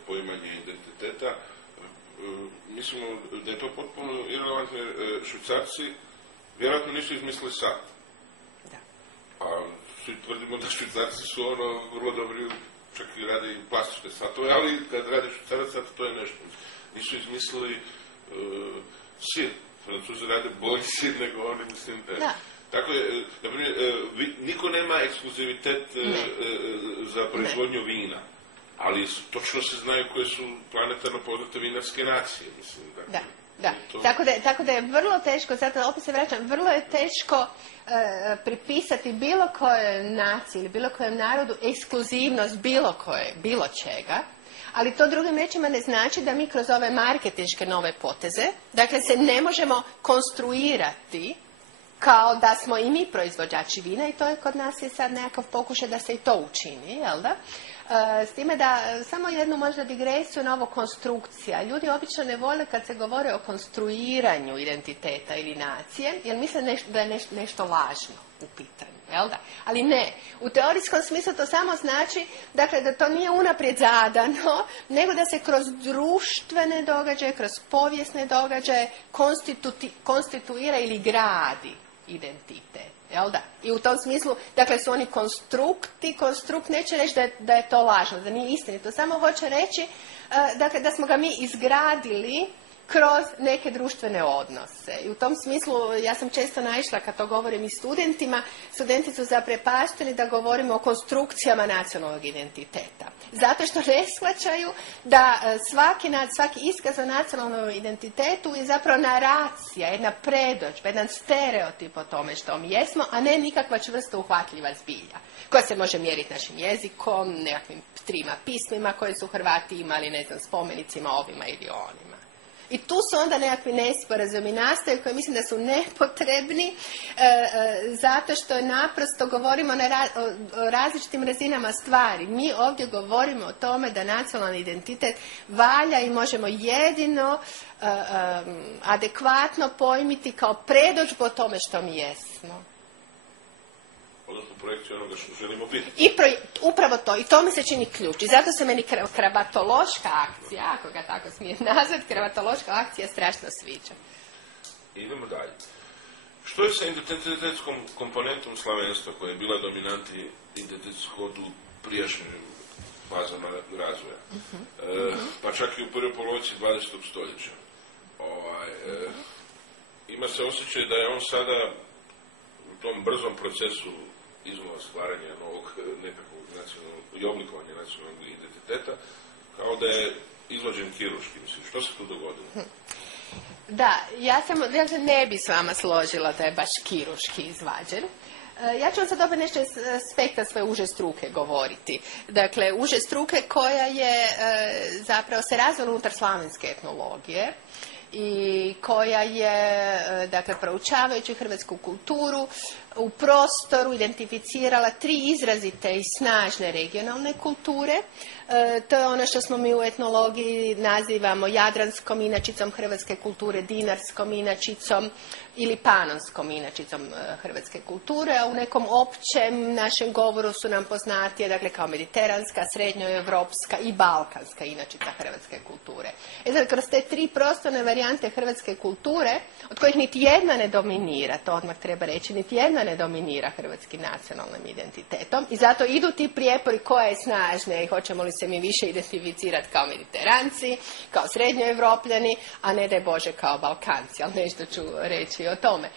poimanja identiteta, mislimo da je to potpuno irelevantno jer Švicarci vjerojatno nisu izmislili sad. A svi tvrdimo da Švicarci su vrlo dobri, čak i radi plastične satove, ali kad radi Švicarac sad to je nešto. Nisu izmislili sir. Francuzi rade bolji sir nego oni, mislim. Tako je, na primjer, niko nema ekskluzivitet za proizvodnju vina, ali točno se znaju koje su planetarno poznate vinarske nacije, mislim. Da. Tako da je vrlo teško, zato opet se vraćam, vrlo je teško pripisati bilo kojoj naciji ili bilo kojem narodu ekskluzivnost bilo čega. Ali to drugim riječima ne znači da mi kroz ove marketinške nove poteze, dakle se ne možemo konstruirati kao da smo i mi proizvođači vina i to je kod nas je sad nekakav pokušaj da se i to učini, jel da? S time da samo jednu možda digresiju na ovo konstrukcija. Ljudi obično ne vole kad se govore o konstruiranju identiteta ili nacije, jer misle da je nešto lažno u pitanju. Jel da? Ali ne. U teorijskom smislu to samo znači dakle, da to nije unaprijed zadano, nego da se kroz društvene događaje, kroz povijesne događaje konstituira ili gradi identitet. Jel da? I u tom smislu, dakle, su oni konstrukti. Konstrukt neće reći da je to lažno, da nije istinito. Samo hoće reći dakle, da smo ga mi izgradili kroz neke društvene odnose. I u tom smislu ja sam često naišla kad to govorim i studentima, studenti su zaprepašteni da govorimo o konstrukcijama nacionalnog identiteta. Zato što ne shvaćaju da svaki iskaz o nacionalnom identitetu je zapravo naracija, jedna predodžba, jedan stereotip o tome što mi jesmo, a ne nikakva čvrsto uhvatljiva zbilja, koja se može mjeriti našim jezikom, nekakvim trima pismima koje su Hrvati imali, ne znam, spomenicima ovima ili onima. I tu su onda nekakvi nesporazumi nastaju koji mislim da su nepotrebni zato što naprosto govorimo o različitim razinama stvari. Mi ovdje govorimo o tome da nacionalni identitet valja i možemo jedino adekvatno pojmiti kao predodžbu o tome što mi jesmo. Odnosno projekciju onoga što želimo biti. Upravo to. I to mi se čini ključ. I zato se meni kravatološka akcija, ako ga tako smijem nazvati, kravatološka akcija strašno sviđa. Idemo dalje. Što je sa identitetskom komponentom slavenstva koja je bila dominantni identitetski kod u prijašnjim fazama razvoja? Pa čak i u prvoj polovici 20. stoljeća. Ima se osjećaj da je on sada u tom brzom procesu iznova stvaranja novog nekakvog nacionalnog i oblikovanja nacionalnog identiteta, kao da je izvođen kirurški. Mislim, što se tu dogodilo? Da, ja se ne bi s vama složila da je baš kirurški izvađen. Ja ću vam sad opet nešto iz aspekta svoje uže struke govoriti. Dakle, uže struke koja je zapravo se razvila unutar slavenske etnologije i koja je, dakle, proučavajući hrvatsku kulturu u prostoru identificirala 3 izrazite i snažne regionalne kulture. To je ono što smo mi u etnologiji nazivamo jadranskom inačicom hrvatske kulture, dinarskom inačicom ili panonskom inačicom hrvatske kulture, a u nekom općem našem govoru su nam poznatije, dakle, kao mediteranska, srednjoevropska i balkanska inačica hrvatske kulture. Znači, kroz te 3 prostorne varijante varijante hrvatske kulture, od kojih niti jedna ne dominira, to odmah treba reći, niti jedna ne dominira hrvatskim nacionalnim identitetom i zato idu ti prijepori koja je snažnija i hoćemo li se mi više identificirati kao Mediteranci, kao srednjoevropljani, a ne daj Bože kao Balkanci, ali nešto ću reći o tome.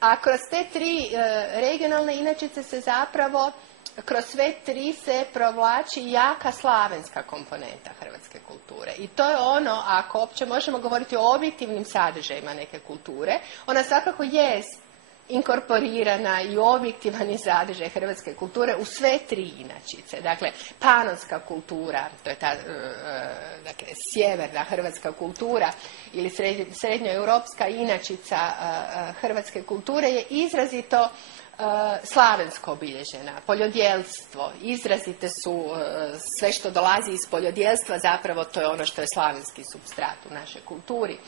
A kroz te tri regionalne inačice se zapravo kroz sve tri se provlači jaka slavenska komponenta hrvatske kulture. I to je ono, ako uopće možemo govoriti o objektivnim sadržajima neke kulture, ona svakako jest inkorporirana i objektivan je sadržaj hrvatske kulture u sve tri inačice. Dakle, panonska kultura, to je ta dakle, sjeverna hrvatska kultura ili srednjoeuropska inačica hrvatske kulture je izrazito slavensko obilježena, poljodjelstvo, izrazite su sve što dolazi iz poljodjelstva, zapravo to je ono što je slavenski supstrat u našoj kulturi.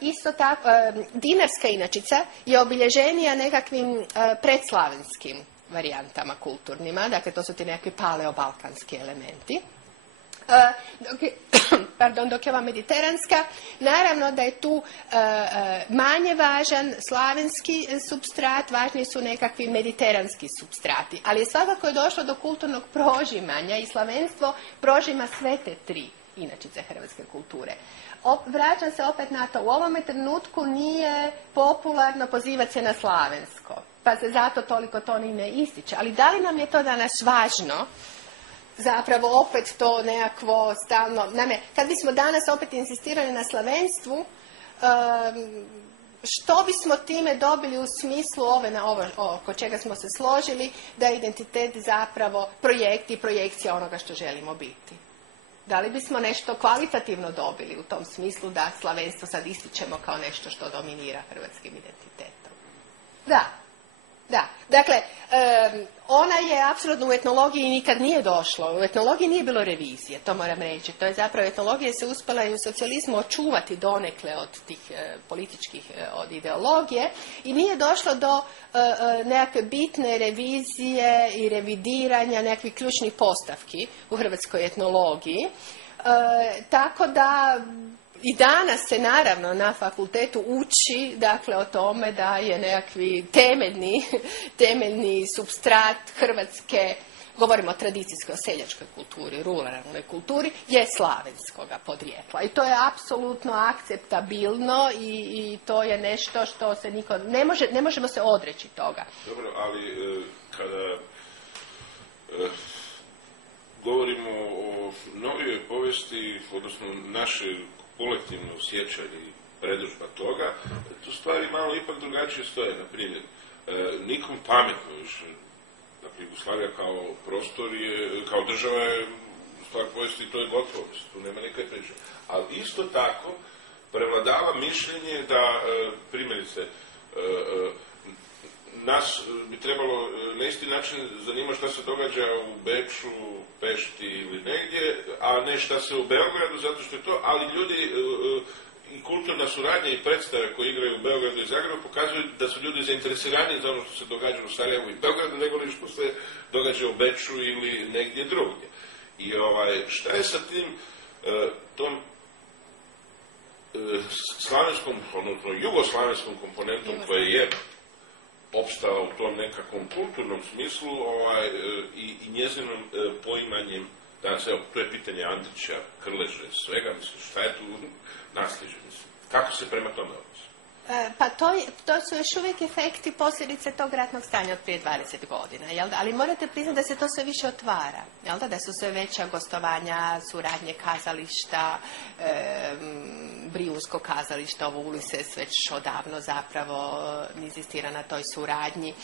Isto tako, dinarska inačica je obilježenija nekakvim predslavenskim varijantama kulturnima, dakle to su ti nekakvi paleobalkanski elementi. Dok je ova mediteranska, naravno da je tu manje važan slavenski supstrat, važniji su nekakvi mediteranski supstrati, ali je svakako je došlo do kulturnog prožimanja i slavenstvo prožima sve te tri inačice hrvatske kulture. Vraćam se opet na to, u ovome trenutku nije popularno pozivati se na slavensko, pa se zato toliko to ni ne ističe, ali da li nam je to danas važno? Zapravo opet to nekakvo stalno... Naime, kad bismo danas opet insistirali na slavenstvu, što bismo time dobili u smislu oko čega smo se složili, da je identitet zapravo projekt i projekcija onoga što želimo biti? Da li bismo nešto kvalitativno dobili u tom smislu da slavenstvo sad ističemo kao nešto što dominira hrvatskim identitetom? Da. Dakle, ona je apsolutno u etnologiji nikad nije došlo. U etnologiji nije bilo revizije, to moram reći. To je zapravo, etnologija se uspjela i u socijalizmu očuvati donekle od tih političkih, od ideologije i nije došlo do nekakve bitne revizije i revidiranja nekakvih ključnih postavki u hrvatskoj etnologiji. Tako da... I danas se naravno na fakultetu uči dakle o tome da je nekakvi temeljni supstrat Hrvatske, govorimo o tradicijskoj seljačkoj kulturi, ruralnoj kulturi, je slavenskoga podrijetla. I to je apsolutno akceptabilno i to je nešto što se niko... Ne možemo se odreći toga. Dobro, ali kada govorimo o novijoj povijesti, odnosno naše kolektivno osjećanje i predodžba toga, tu stvari malo ipak drugačije stoje. Na primjer, nikom pametno više, dakle, Jugoslavija kao prostor je, kao država je stvar povijesti, to je gotovo, tu nema nikakve priče. Ali isto tako prevladava mišljenje da, primjerice, nas bi trebalo na isti način zanima šta se događa u Beču, Pešti ili negdje, a ne šta se u Beogradu, zato što je to, ali ljudi i kulturna suradnja i predstave koje igraju u Beogradu i Zagrebu pokazuju da su ljudi zainteresirani za ono što se događa u Sarajevu i Beogradu, nego li što se događa u Beču ili negdje drugdje. I šta je sa tim, tom slavenskom, odnosno jugoslavenskom komponentom koja je opstala u tom nekakvom kulturnom smislu i njezinom poimanjem, danas, evo, to je pitanje Andrića, Krleže, svega, mislim, šta je tu nasljeđe, mislim, kako se prema tome odnosi? Pa to su još uvijek efekti posljedice tog ratnog stanja od prije 20 godina, jel da? Ali morate priznati da se to sve više otvara, jel da? Da su sve veća gostovanja, suradnje kazališta, Brijunsko kazalište, ovo Ulises već odavno zapravo inzistira na toj suradnji.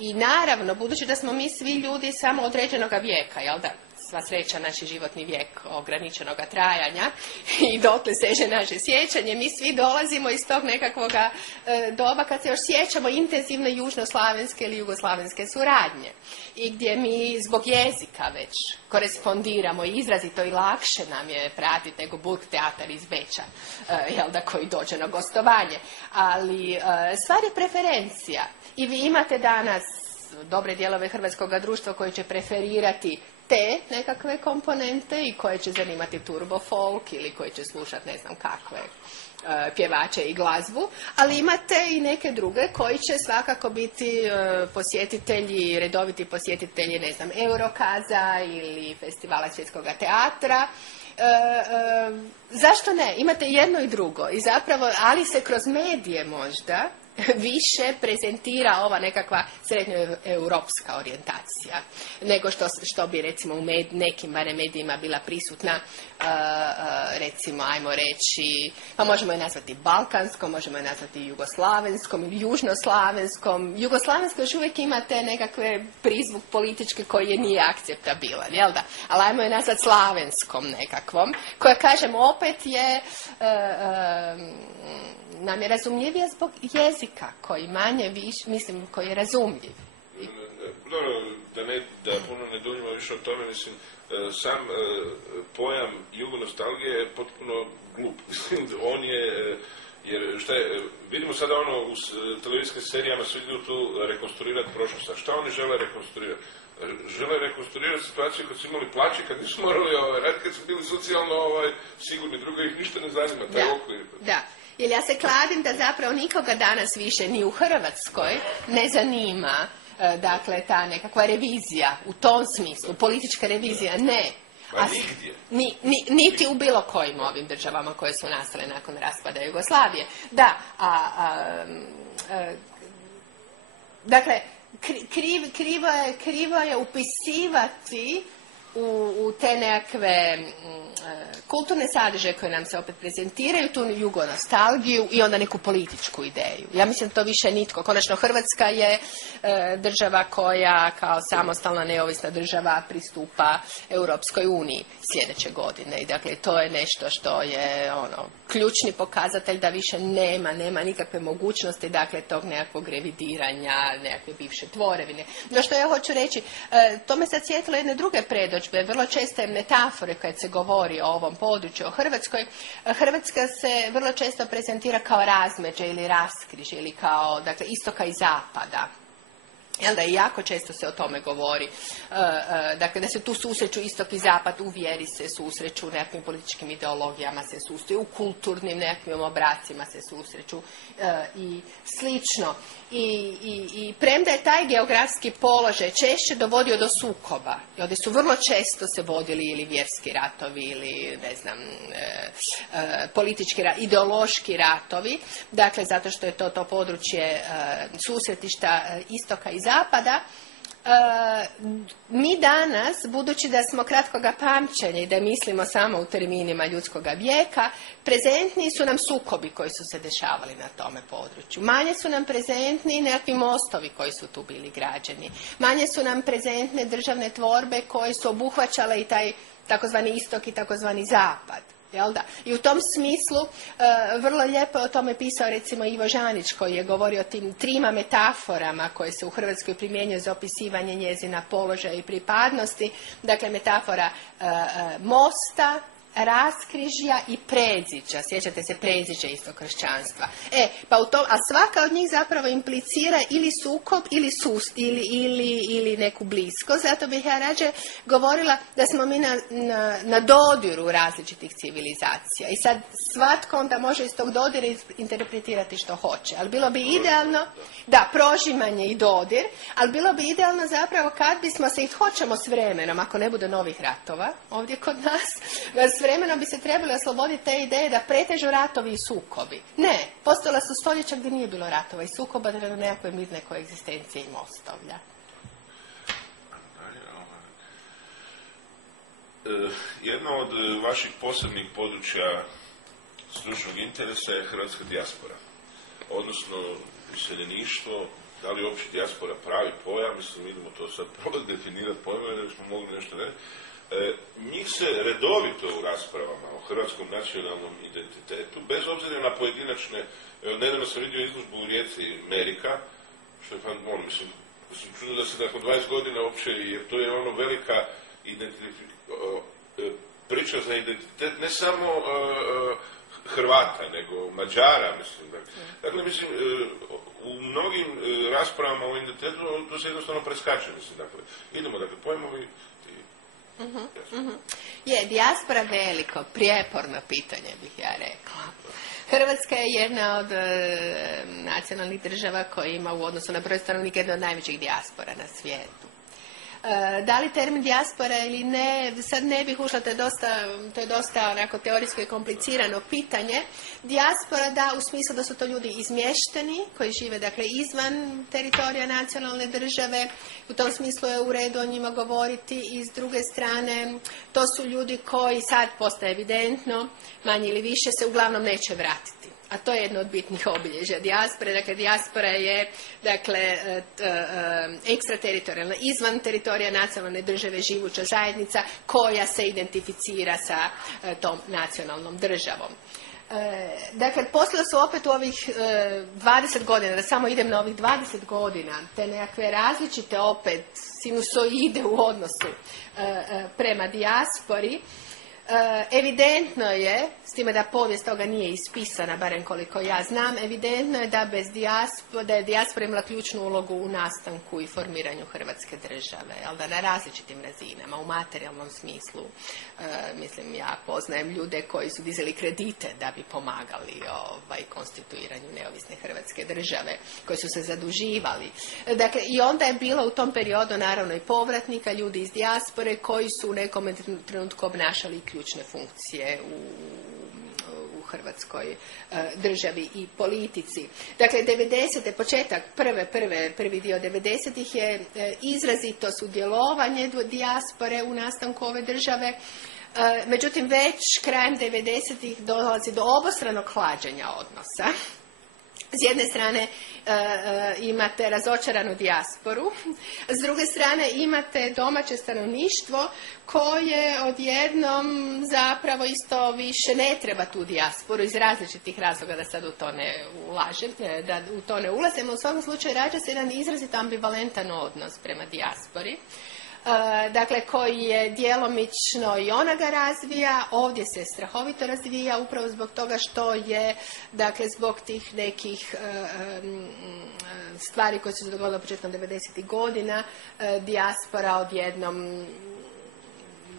I naravno, budući da smo mi svi ljudi samo određenog vijeka, jel da? Sva sreća, naš životni vijek ograničenog trajanja i dokle seže naše sjećanje, mi svi dolazimo iz tog nekakvog doba kad se još sjećamo intenzivne južnoslavenske ili jugoslavenske suradnje i gdje mi zbog jezika već korespondiramo i izrazito i lakše nam je pratiti nego Burgtheater iz Beča, jel da, koji dođe na gostovanje. Ali stvar je preferencija i vi imate danas dobre dijelove hrvatskog društva koji će preferirati te nekakve komponente i koje će zanimati turbo folk ili koje će slušati ne znam kakve pjevače i glazbu, ali imate i neke druge koji će svakako biti posjetitelji, redoviti posjetitelji, ne znam, Eurokaza ili Festivala svjetskog teatra. Zašto ne? Imate jedno i drugo i zapravo, ali se kroz medije možda više prezentira ova nekakva srednjoeuropska orijentacija nego što bi recimo u nekim barem medijima bila prisutna, recimo ajmo reći, pa možemo je nazvati balkanskom, možemo je nazvati jugoslavenskom ili južnoslavenskom. Jugoslavensko još uvijek imate nekakve prizvuk politički koji je nije akceptabilan, jel da? Ali ajmo je nazvati slavenskom nekakvom, koja kažem opet je nam je razumljivija zbog jezika koji manje mislim koji je razumljiv. Dobro, da puno ne duljimo više o tome, mislim, sam pojam jugonostalgije je potpuno glup. On je, jer šta je, vidimo sada u televizijskim serijama svi idu tu rekonstruirati prošlost. A šta oni žele rekonstruirati? Žele rekonstruirati situaciju kad su imali plaće, kad nisu morali raditi, kad su bili socijalno sigurni, drugo ih ništa ne zanima, taj okvir. Da. Jer ja se kladim da zapravo nikoga danas više ni u Hrvatskoj ne zanima, dakle, ta nekakva revizija u tom smislu, politička revizija, ne. Niti u bilo kojim ovim državama koje su nastale nakon raspada Jugoslavije. Da, dakle, krivo je upisivati u te nekakve kulturne sadržaje koje nam se opet prezentiraju, tu jugonostalgiju i onda neku političku ideju. Ja mislim da to više nitko. Konačno Hrvatska je država koja kao samostalna neovisna država pristupa Europskoj uniji sljedeće godine. I dakle to je nešto što je ključni pokazatelj da više nema nikakve mogućnosti dakle tog nekakvog revidiranja, nekakve bivše tvorevine. No što ja hoću reći, to me sad sjetilo jedne druge predodžbe, vrlo česte metafore kad se govori o ovom području, o Hrvatskoj. Hrvatska se vrlo često prezentira kao razmeđe ili raskrižje ili kao dakle, istoka i zapada. Jel da, i jako često se o tome govori. Dakle, da se tu susreću istok i zapad, u vjeri se susreću, u nekakvim političkim ideologijama se susreću, u kulturnim nekakvim obracima se susreću i slično. I premda je taj geografski položaj češće dovodio do sukoba, i ovdje su vrlo često se vodili ili vjerski ratovi ili, ne znam, politički, ideološki ratovi, dakle, zato što je to područje susretišta istoka i zapada, mi danas, budući da smo kratkoga pamćenja i da mislimo samo u terminima ljudskoga vijeka, prezentni su nam sukobi koji su se dešavali na tome području. Manje su nam prezentni nekakvi mostovi koji su tu bili građeni. Manje su nam prezentne državne tvorbe koje su obuhvaćale i taj takozvani istok i takozvani zapad. Jel da? I u tom smislu vrlo lijepo o tome pisao recimo Ivo Žanić koji je govorio o tim trima metaforama koje se u Hrvatskoj primjenjuju za opisivanje njezina položaja i pripadnosti. Dakle, metafora mosta, raskrižja i predziđa. Sjećate se predziđa isto kršćanstva. A svaka od njih zapravo implicira ili sukob ili neku blisko. Zato bih ja rađe govorila da smo mi na dodiru različitih civilizacija. I sad svatko onda može iz tog dodira interpretirati što hoće. Ali bilo bi idealno, da, prožimanje i dodir, ali bilo bi idealno zapravo kad bismo se, i hoćemo s vremenom, ako ne bude novih ratova ovdje kod nas, s vremenom bi se trebali osloboditi te ideje da pretežu ratovi i sukobi. Ne, postojala su stoljeća gdje nije bilo ratova i sukoba, nego nekakve mirne koegzistencije i mostovlja. Jedno od vaših posebnih područja stručnog interesa je hrvatska dijaspora, odnosno useljeništvo. Da li uopće dijaspora pravi pojam, mislim, idemo to sad probati definirati pojmove, da smo mogli nešto reći. Njih se redovito u raspravama o hrvatskom nacionalnom identitetu, bez obzira na pojedinačne, nedavno sam vidio izložbu u Rijeci Amerika, što je mislim, čudo da se nakon 20 godina uopće, jer to je velika priča za identitet, ne samo Hrvata, nego Mađara, mislim. Dakle, mislim, u mnogim raspravama o identitetu to se jednostavno preskače, mislim, dakle, idemo, dakle, pojmovi, Je, dijaspora veliko, prijeporno pitanje bih ja rekla. Hrvatska je jedna od nacionalnih država koja ima u odnosu na broj stanovnika jedna od najvećih dijaspora na svijetu. Da li termin dijaspora ili ne, sad ne bih ušla, to je dosta onako teorijsko i komplicirano pitanje. Dijaspora da, u smislu da su to ljudi izmješteni, koji žive dakle izvan teritorija nacionalne države, u tom smislu je u redu o njima govoriti, i s druge strane to su ljudi koji sad postaje evidentno, manje ili više se uglavnom neće vratiti. A to je jedno od bitnih obilježja dijaspore. Dakle, dijaspora je ekstrateritorijalna, izvan teritorija nacionalne države živuća zajednica koja se identificira sa tom nacionalnom državom. Dakle, poslije su opet u ovih 20 godina, da samo idem na ovih 20 godina, te nekakve različite opet sinusoide u odnosu prema dijaspori. Evidentno je, s time da povijest toga nije ispisana, barem koliko ja znam, evidentno je da je dijaspora imala ključnu ulogu u nastanku i formiranju Hrvatske države, da na različitim razinama, u materijalnom smislu. Mislim, ja poznajem ljude koji su dizali kredite da bi pomagali konstituiranju neovisne Hrvatske države, koji su se zaduživali. Dakle, i onda je bilo u tom periodu naravno i povratnika, ljudi iz dijaspore koji su u nekom trenutku obnašali ključne funkcije u Hrvatskoj državi i politici. Dakle, 90. početak, prvi dio 90-ih je izrazito sudjelovanje dijaspore u nastanku ove države. Međutim, već krajem 90-ih dolazi do obostranog hlađenja odnosa. S jedne strane imate razočaranu dijasporu, s druge strane imate domaće stanovništvo koje odjednom zapravo isto više ne treba tu dijasporu iz različitih razloga, da sad u to ne ulažem, da u to ne ulazimo. U svakom slučaju rađa se jedan izrazito ambivalentan odnos prema dijaspori. Dakle, koji je djelomično i ona ga razvija, ovdje se strahovito razvija upravo zbog toga što je, dakle, zbog tih nekih stvari koje su se dogodile početkom 90. godina, dijaspora odjednom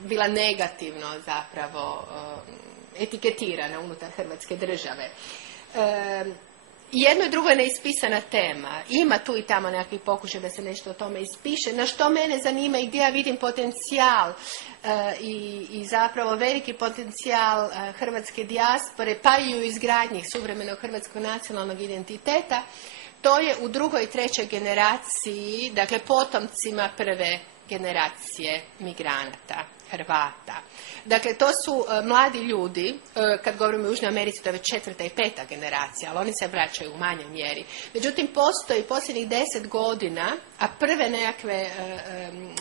bila negativno zapravo etiketirana unutar Hrvatske države. Jedno i drugo je neispisana tema. Ima tu i tamo nekakvih pokušaja da se nešto o tome ispiše. Na što mene zanima i gdje ja vidim potencijal i zapravo veliki potencijal hrvatske dijaspore, pa i u izgradnji suvremenog hrvatskog nacionalnog identiteta, to je u drugoj i trećoj generaciji, dakle potomcima prve generacije migranata, Hrvata. Dakle, to su mladi ljudi, kad govorimo o Južnoj Americi, to je već 4. i 5. generacija, ali oni se vraćaju u manjoj mjeri. Međutim, postoji posljednjih 10 godina, a prve nekakve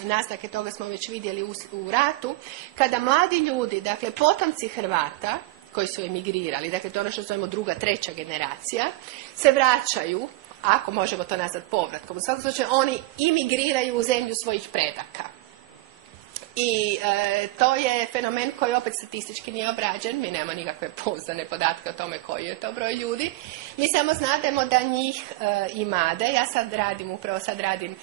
naznake toga smo već vidjeli u ratu, kada mladi ljudi, dakle potomci Hrvata, koji su emigrirali, dakle to je ono što zovemo druga, treća generacija, se vraćaju, ako možemo to nazvati povratkom. U svakom slučaju oni imigriraju u zemlju svojih predaka. I to je fenomen koji opet statistički nije obrađen, mi nemamo nikakve pouzdane podatke o tome koji je to broj ljudi. Mi samo znademo da njih imade. Ja upravo sad radim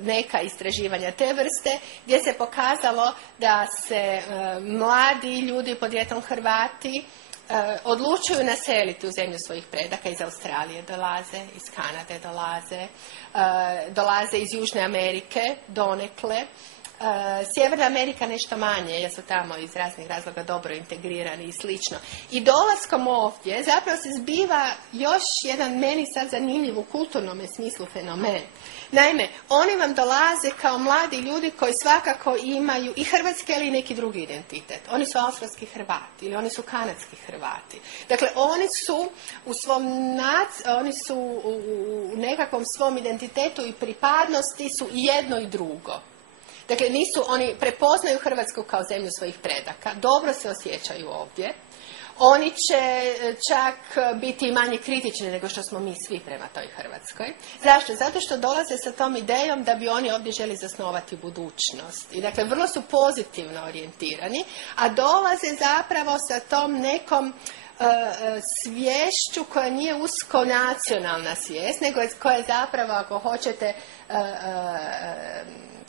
neka istraživanja te vrste, gdje se pokazalo da se mladi ljudi, podrijetlom Hrvati, odlučuju naseliti u zemlju svojih predaka. Iz Australije dolaze, iz Kanade dolaze iz Južne Amerike donekle. Sjeverna Amerika nešto manje, jer su tamo iz raznih razloga dobro integrirani i slično. I dolaskom ovdje zapravo se zbiva još jedan meni sad zanimljiv u kulturnom smislu fenomen. Naime, oni vam dolaze kao mladi ljudi koji svakako imaju i hrvatski, ali i neki drugi identitet. Oni su australski Hrvati ili oni su kanadski Hrvati. Dakle, oni su u nekakvom svom identitetu i pripadnosti su i jedno i drugo. Dakle, oni prepoznaju Hrvatsku kao zemlju svojih predaka, dobro se osjećaju ovdje. Oni će čak biti manje kritični nego što smo mi svi prema toj Hrvatskoj. Zašto? Zato što dolaze sa tom idejom da bi oni ovdje želi zasnovati budućnost. I dakle, vrlo su pozitivno orijentirani, a dolaze zapravo sa tom nekom sviješću koja nije usko nacionalna svijest, nego koja je zapravo, ako hoćete,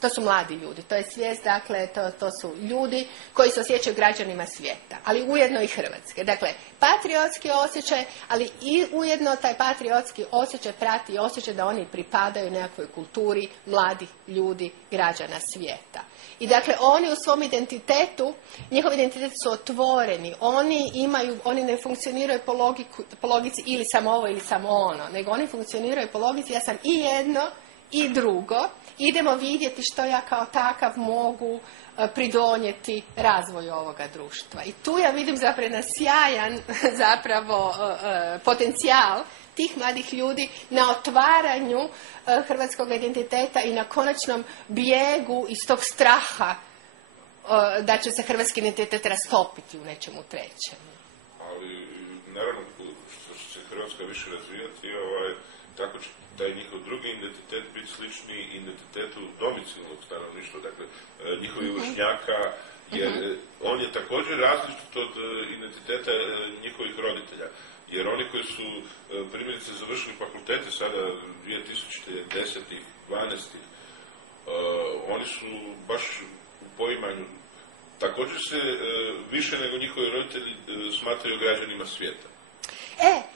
To su mladi ljudi, to je svijest, dakle, to su ljudi koji se osjećaju građanima svijeta, ali ujedno i Hrvatske. Dakle, patriotski osjećaj, ali i ujedno taj patriotski osjećaj prati osjećaj da oni pripadaju nekakvoj kulturi mladih ljudi, građana svijeta. I dakle, oni u svom identitetu, njihovi identiteti su otvoreni, oni ne funkcioniraju po logici ili samo ovo ili samo ono, nego oni funkcioniraju po logici ja sam i jedno i drugo, idemo vidjeti što ja kao takav mogu pridonijeti razvoju ovoga društva. I tu ja vidim zapravo na sjajan potencijal tih mladih ljudi na otvaranju hrvatskog identiteta i na konačnom bijegu iz tog straha da će se hrvatski identitet rastopiti u nečemu trećem. Ali, naravno, što će se Hrvatska više razvijati, tako će taj njihov drugi identitet biti slični identitetu domicilnog stanovništva, dakle, njihovi vršnjaka, jer on je također različit od identiteta njihovih roditelja. Jer oni koji su primjerice završili fakultete sada 2010-ih, 12-ih, oni su baš u poimanju također se više nego njihovi roditelji smatraju građanima svijeta.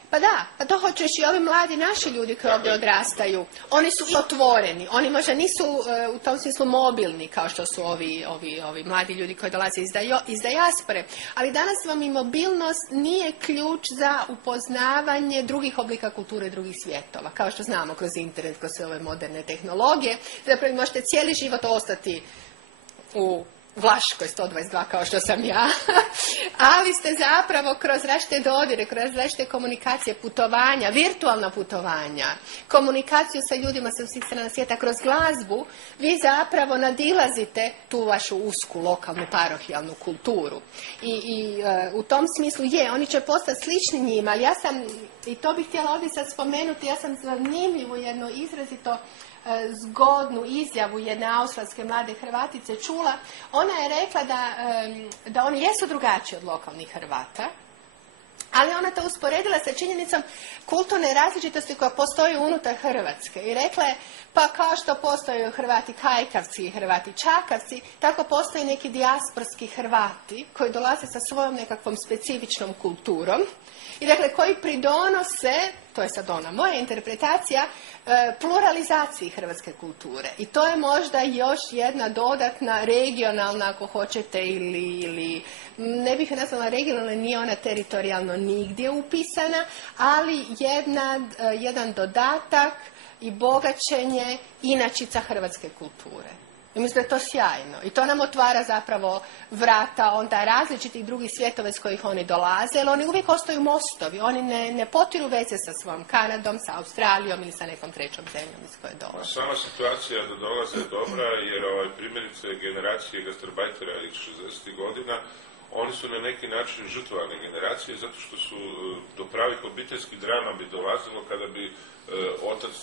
Pa da, pa to hoćeš i ovi mladi naši ljudi koji ovdje odrastaju. Oni su otvoreni, oni možda nisu u tom smislu mobilni kao što su ovi mladi ljudi koji dolaze iz dijaspore. Ali danas vam i mobilnost nije ključ za upoznavanje drugih oblika kulture, drugih svjetova. Kao što znamo kroz internet, kroz ove moderne tehnologije. Zapravo možete cijeli život ostati u Vlaškoj 122 kao što sam ja, ali ste zapravo kroz različite dodire, kroz različite komunikacije, putovanja, virtualna putovanja, komunikaciju sa ljudima sa svih strana svijeta, kroz glazbu, vi zapravo nadilazite tu vašu usku, lokalnu, parohijalnu kulturu. I u tom smislu oni će postati slični njima, ali ja sam, i to bih htjela ovdje sad spomenuti, ja sam zanimljivu jedno izrazito zgodnu izjavu jedne australske mlade Hrvatice čula. Ona je rekla da oni jesu drugačiji od lokalnih Hrvata, ali ona to usporedila sa činjenicom kulturne različitosti koja postoji unutar Hrvatske. I rekla je, pa kao što postoje Hrvati kajkavci i Hrvati čakavci, tako postoje neki dijasporski Hrvati koji dolaze sa svojom nekakvom specifičnom kulturom i dakle koji pridonose, to je sad ona moja interpretacija, pluralizaciji hrvatske kulture. I to je možda još jedna dodatna regionalna, ako hoćete, ili ne bih je nazvala regionalna, nije ona teritorijalno nigdje upisana, ali jedan dodatak i bogaćenje inačica hrvatske kulture. I mislim da je to sjajno. I to nam otvara zapravo vrata onda različitih drugih svjetova s kojih oni dolaze, ali oni uvijek ostaju mostovi. Oni ne potiru veze sa svojom Kanadom, sa Australijom ili sa nekom trećom zemljom iz koje dolaze. Sama situacija da dolaze je dobra, jer primjerice generacije gastarbajtera iz 60. godina, oni su na neki način žrtvovane generacije, zato što su do pravih obiteljskih drama bi dolazilo kada bi otac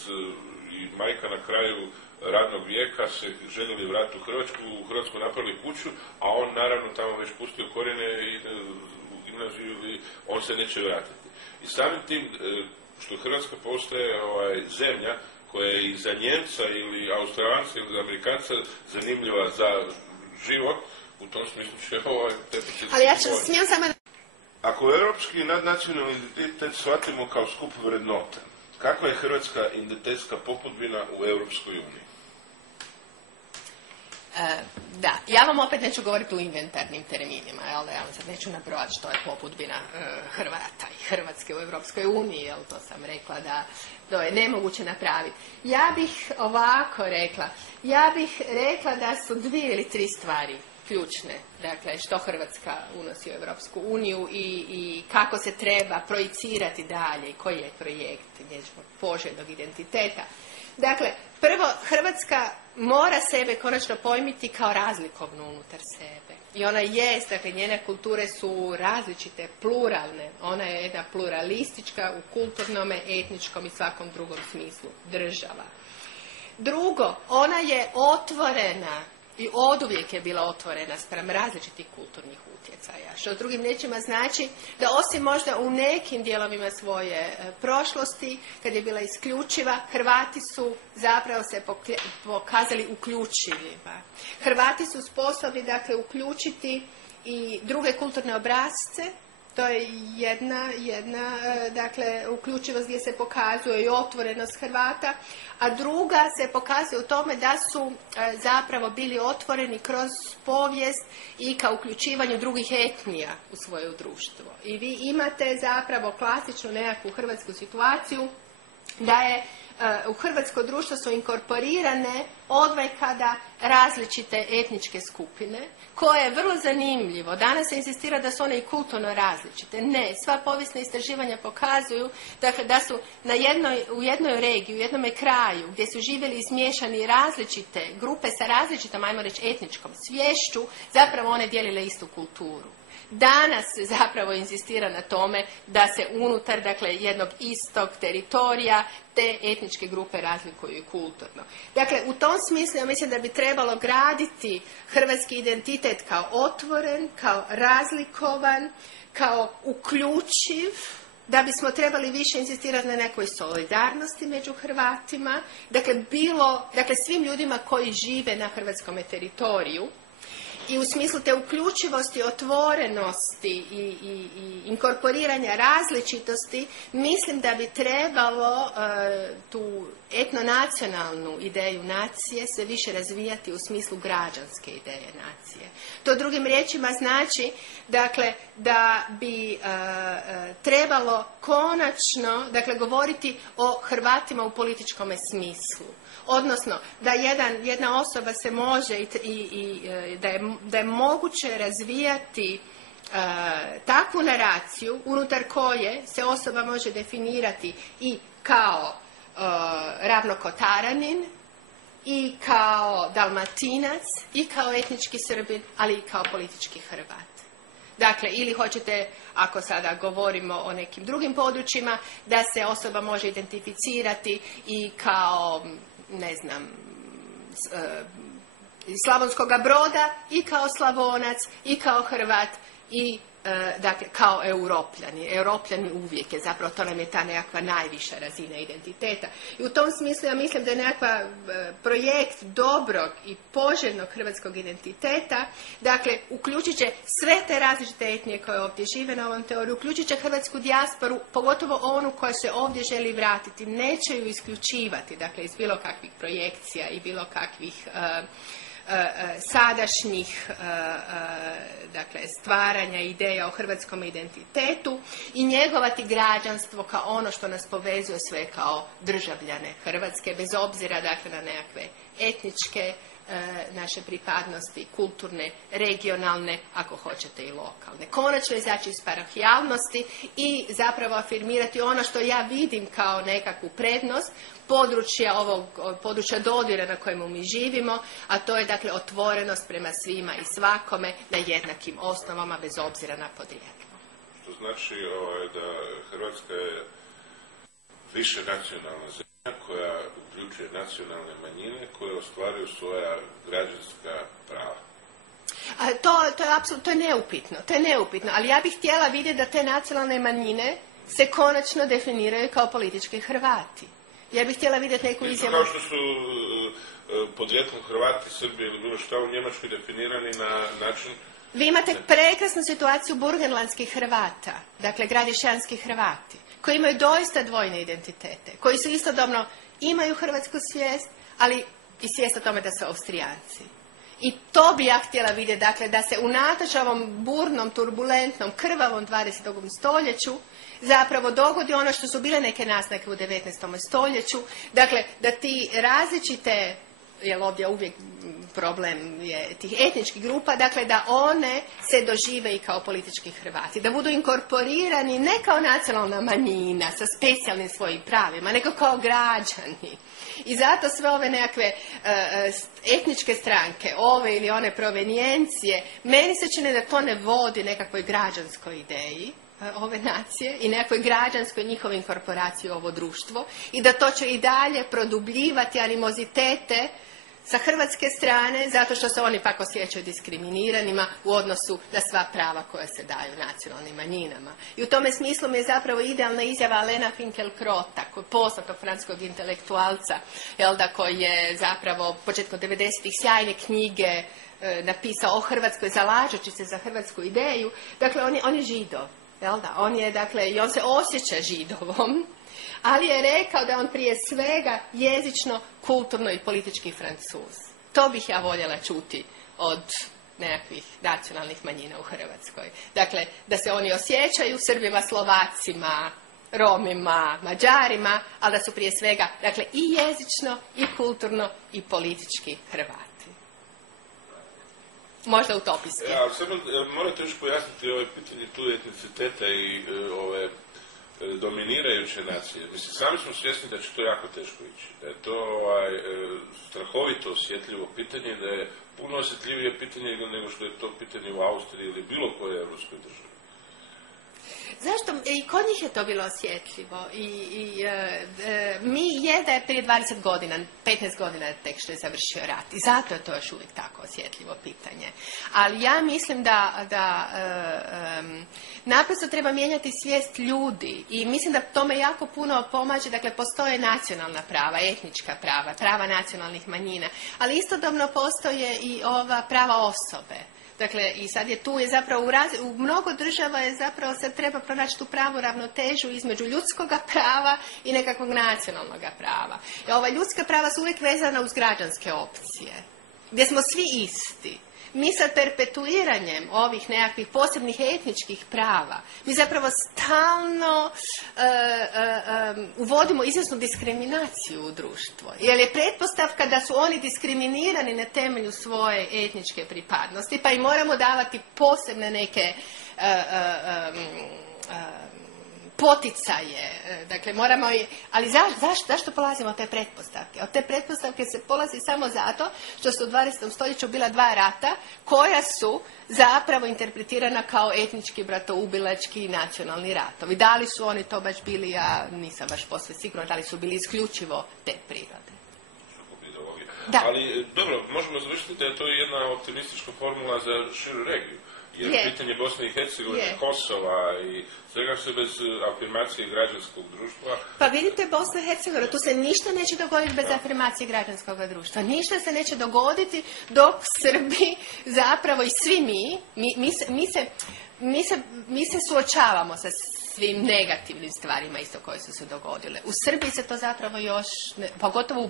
i majka na kraju radnog vijeka se željeli vratiti u Hrvatsku napravili kuću, a on naravno tamo već pustio korijene i u gimnaziju ili on se neće vratiti. I samim tim što Hrvatska postaje zemlja koja je i za Njemca ili Australanca ili za Amerikanca zanimljiva za život, u tom smislu će ali ja smijem samo... Ako europski nadnacionalni identitet shvatimo kao skup vrednota, kakva je hrvatska identitetska popudbina u Europskoj uniji? Da, ja vam opet neću govoriti u inventarnim terminima, jel da ja vam sad neću nabrojati što je popudbina Hrvata i Hrvatske u Europskoj uniji, jel to sam rekla da to je nemoguće napraviti. Ja bih ovako rekla, da su 2 ili 3 stvari ključne, dakle što Hrvatska unosi u Europsku uniju i kako se treba projicirati dalje i koji je projekt njezinog poželjnog identiteta. Dakle, prvo, Hrvatska mora sebe konačno pojmiti kao razlikovnu unutar sebe. I ona jest, dakle, njene kulture su različite, pluralne. Ona je jedna pluralistička u kulturnome, etničkom i svakom drugom smislu država. Drugo, ona je otvorena i oduvijek je bila otvorena spram različitih kulturnih utjecaja. Što drugim riječima znači da osim možda u nekim dijelovima svoje prošlosti, kad je bila isključiva, Hrvati su zapravo se pokazali uključivima. Hrvati su sposobni, dakle, uključiti i druge kulturne obrasce. To je jedna dakle, uključivost gdje se pokazuje i otvorenost Hrvata, a druga se pokazuje u tome da su zapravo bili otvoreni kroz povijest i ka uključivanju drugih etnija u svoje društvo. I vi imate zapravo klasičnu nekakvu hrvatsku situaciju da je u hrvatsko društvo su inkorporirane odvekada različite etničke skupine, koje je vrlo zanimljivo. Danas se insistira da su one i kulturno različite. Ne, sva povijesna istraživanja pokazuju, dakle, da su u jednoj regiji, u jednome kraju, gdje su živjeli izmiješani različite grupe sa različitom, ajmo reći, etničkom sviješću, zapravo one dijelile istu kulturu. Danas se zapravo insistira na tome da se unutar, dakle, jednog istog teritorija te etničke grupe razlikuju i kulturno. Dakle, u tom smislu ja mislim da bi trebalo graditi hrvatski identitet kao otvoren, kao razlikovan, kao uključiv, da bismo trebali više insistirati na nekoj solidarnosti među Hrvatima, dakle svim ljudima koji žive na hrvatskom teritoriju. I u smislu te uključivosti, otvorenosti i inkorporiranja različitosti, mislim da bi trebalo tu etnonacionalnu ideju nacije sve više razvijati u smislu građanske ideje nacije. To drugim riječima znači, dakle, da bi trebalo konačno, dakle, govoriti o Hrvatima u političkom smislu. Odnosno, da jedna osoba se može da je moguće razvijati takvu naraciju unutar koje se osoba može definirati i kao ravnokotaranin, i kao Dalmatinac, i kao etnički Srbin, ali i kao politički Hrvat. Dakle, ili hoćete, ako sada govorimo o nekim drugim područjima, da se osoba može identificirati i kao, ne znam, iz Slavonskoga Broda, i kao Slavonac, i kao Hrvat, i dakle, kao Europljani uvijek je, zapravo to nam je ta nekakva najviša razina identiteta. I u tom smislu ja mislim da je nekakva projekt dobrog i poželjnog hrvatskog identiteta, dakle, uključit će sve te različite etnije koje ovdje žive na ovom teoriju, uključit će hrvatsku dijasporu, pogotovo onu koja se ovdje želi vratiti, neće ju isključivati, dakle, iz bilo kakvih projekcija i bilo kakvih sadašnjih dakle, stvaranja ideja o hrvatskom identitetu i njegovati građanstvo kao ono što nas povezuje sve kao državljane Hrvatske, bez obzira, dakle, na nekakve etničke naše pripadnosti, kulturne, regionalne, ako hoćete i lokalne. Konačno izaći iz parohijalnosti i zapravo afirmirati ono što ja vidim kao nekakvu prednost područja dodira na kojemu mi živimo, a to je, dakle, otvorenost prema svima i svakome na jednakim osnovama, bez obzira na podrijetlo. Što znači da Hrvatska je više nacionalna zemlja koja uključuje nacionalne manjine koje ostvaruju svoja građanska prava. To je apsolutno, to je neupitno, ali ja bih htjela vidjeti da te nacionalne manjine se konačno definiraju kao politički Hrvati. Ja bih htjela vidjeti neku izjavu. Kao što su podrijetlom Hrvati, Srbi ili bilo šta u Njemačkoj definirani na način... Vi imate prekrasnu situaciju burgenlandskih Hrvata, dakle gradišanskih Hrvati, koji imaju doista dvojne identitete, koji su istodobno imaju hrvatsku svijest, ali i svijest o tome da su Austrijanci. I to bi ja htjela vidjeti, dakle, da se unatoč ovom burnom, turbulentnom, krvavom 20. stoljeću zapravo dogodi ono što su bile neke naznake u 19. stoljeću, dakle, da ti različite, jer ovdje uvijek problem je tih etničkih grupa, dakle, da one se dožive i kao politički Hrvati, da budu inkorporirani ne kao nacionalna manjina sa specijalnim svojim pravima, nego kao građani. I zato sve ove nekakve etničke stranke, ove ili one provenijencije, meni se čini da to ne vodi nekakvoj građanskoj ideji ove nacije i nekakvoj građanskoj njihovoj inkorporaciji u ovo društvo i da to će i dalje produbljivati animozitete sa hrvatske strane, zato što se oni pak osjećaju diskriminiranima u odnosu na sva prava koja se daju nacionalnim manjinama. I u tome smislu mi je zapravo idealna izjava Alena Finkielkraut'a, poznatog francuskog intelektualca, koji je zapravo početkom 90-ih sjajne knjige napisao o Hrvatskoj, zalažući se za hrvatsku ideju. Dakle, on je Židov. On je, dakle, i on se osjeća Židovom, ali je rekao da on prije svega jezično, kulturno i politički Francuz. To bih ja voljela čuti od nekakvih nacionalnih manjina u Hrvatskoj. Dakle, da se oni osjećaju Srbima, Slovacima, Romima, Mađarima, ali da su prije svega, dakle, i jezično, i kulturno, i politički Hrvati. Možda utopijski. Ali samo morate još pojasniti ove pitanje tu etniciteta i ove dominirajuće nacije. Mislim, sami smo svjesni da će to jako teško ići. Da je to strahovito osjetljivo pitanje, da je puno osjetljivije pitanje nego što je to pitanje u Austriji ili bilo kojoj europskoj državi. Zašto? I kod njih je to bilo osjetljivo. Mi je da je prije 20 godina, 15 godina tek što je završio rat. I zato je to još uvijek tako osjetljivo pitanje. Ali ja mislim da naprosto treba mijenjati svijest ljudi. I mislim da tome jako puno pomaže. Dakle, postoje nacionalna prava, etnička prava, prava nacionalnih manjina. Ali istodobno postoje i ova prava osobe. Dakle, i sad je tu zapravo u mnogo država je zapravo sad treba pronaći tu pravu ravnotežu između ljudskoga prava i nekakvog nacionalnog prava. I ova ljudska prava su uvijek vezana uz građanske opcije, gdje smo svi isti. Mi sa perpetuiranjem ovih nekakvih posebnih etničkih prava, mi zapravo stalno uvodimo izvjesnu diskriminaciju u društvo. Jer je pretpostavka da su oni diskriminirani na temelju svoje etničke pripadnosti, pa im moramo davati posebne neke poticaje, dakle moramo ali zašto polazimo od te pretpostavke? Od te pretpostavke se polazi samo zato što su u 20. stoljeću bila dva rata koja su zapravo interpretirana kao etnički, bratoubilački i nacionalni ratovi. Da li su oni to baš bili, ja nisam baš posve sigurna, da li su bili isključivo te prirode. Da. Ali dobro, možemo završiti da je to jedna optimistička formula za širu regiju. Jer pitanje Bosne i Hercegovine, Kosova i svega se bez afirmacije građanskog društva... Pa vidite, Bosna i Hercegovina, tu se ništa neće dogoditi bez afirmacije građanskog društva. Ništa se neće dogoditi dok Srbi zapravo i svi mi se suočavamo sa svim negativnim stvarima isto koje su se dogodile. U Srbiji se to zapravo još, pogotovo u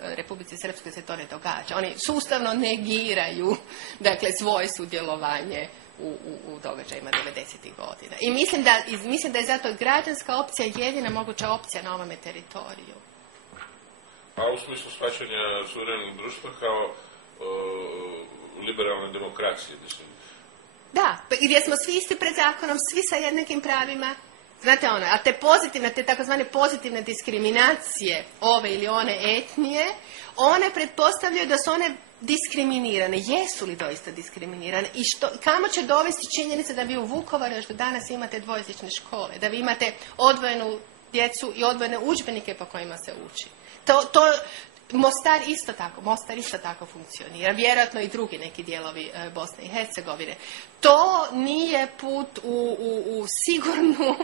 Republici Srpskoj se to ne događa. Oni sustavno negiraju, dakle, svoje sudjelovanje u događajima 90. godina. I mislim da je zato građanska opcija jedina moguća opcija na ovome teritoriju. A u smislu shvaćanja suverenog društva kao liberalne demokracije, mislim. Da, gdje smo svi isti pred zakonom, svi sa jednakim pravima. Znate a te takozvane pozitivne diskriminacije ove ili one etnije, one pretpostavljaju da su one diskriminirane. Jesu li doista diskriminirane? I kamo će dovesti činjenica da vi u Vukovaru još do danas imate dvojezične škole, da vi imate odvojenu djecu i odvojene udžbenike po kojima se uči. Mostar isto tako funkcionira, vjerojatno i drugi neki dijelovi Bosne i Hercegovine. To nije put u sigurnu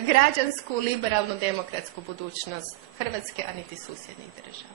građansku, liberalnu, demokratsku budućnost Hrvatske, a niti susjednih država.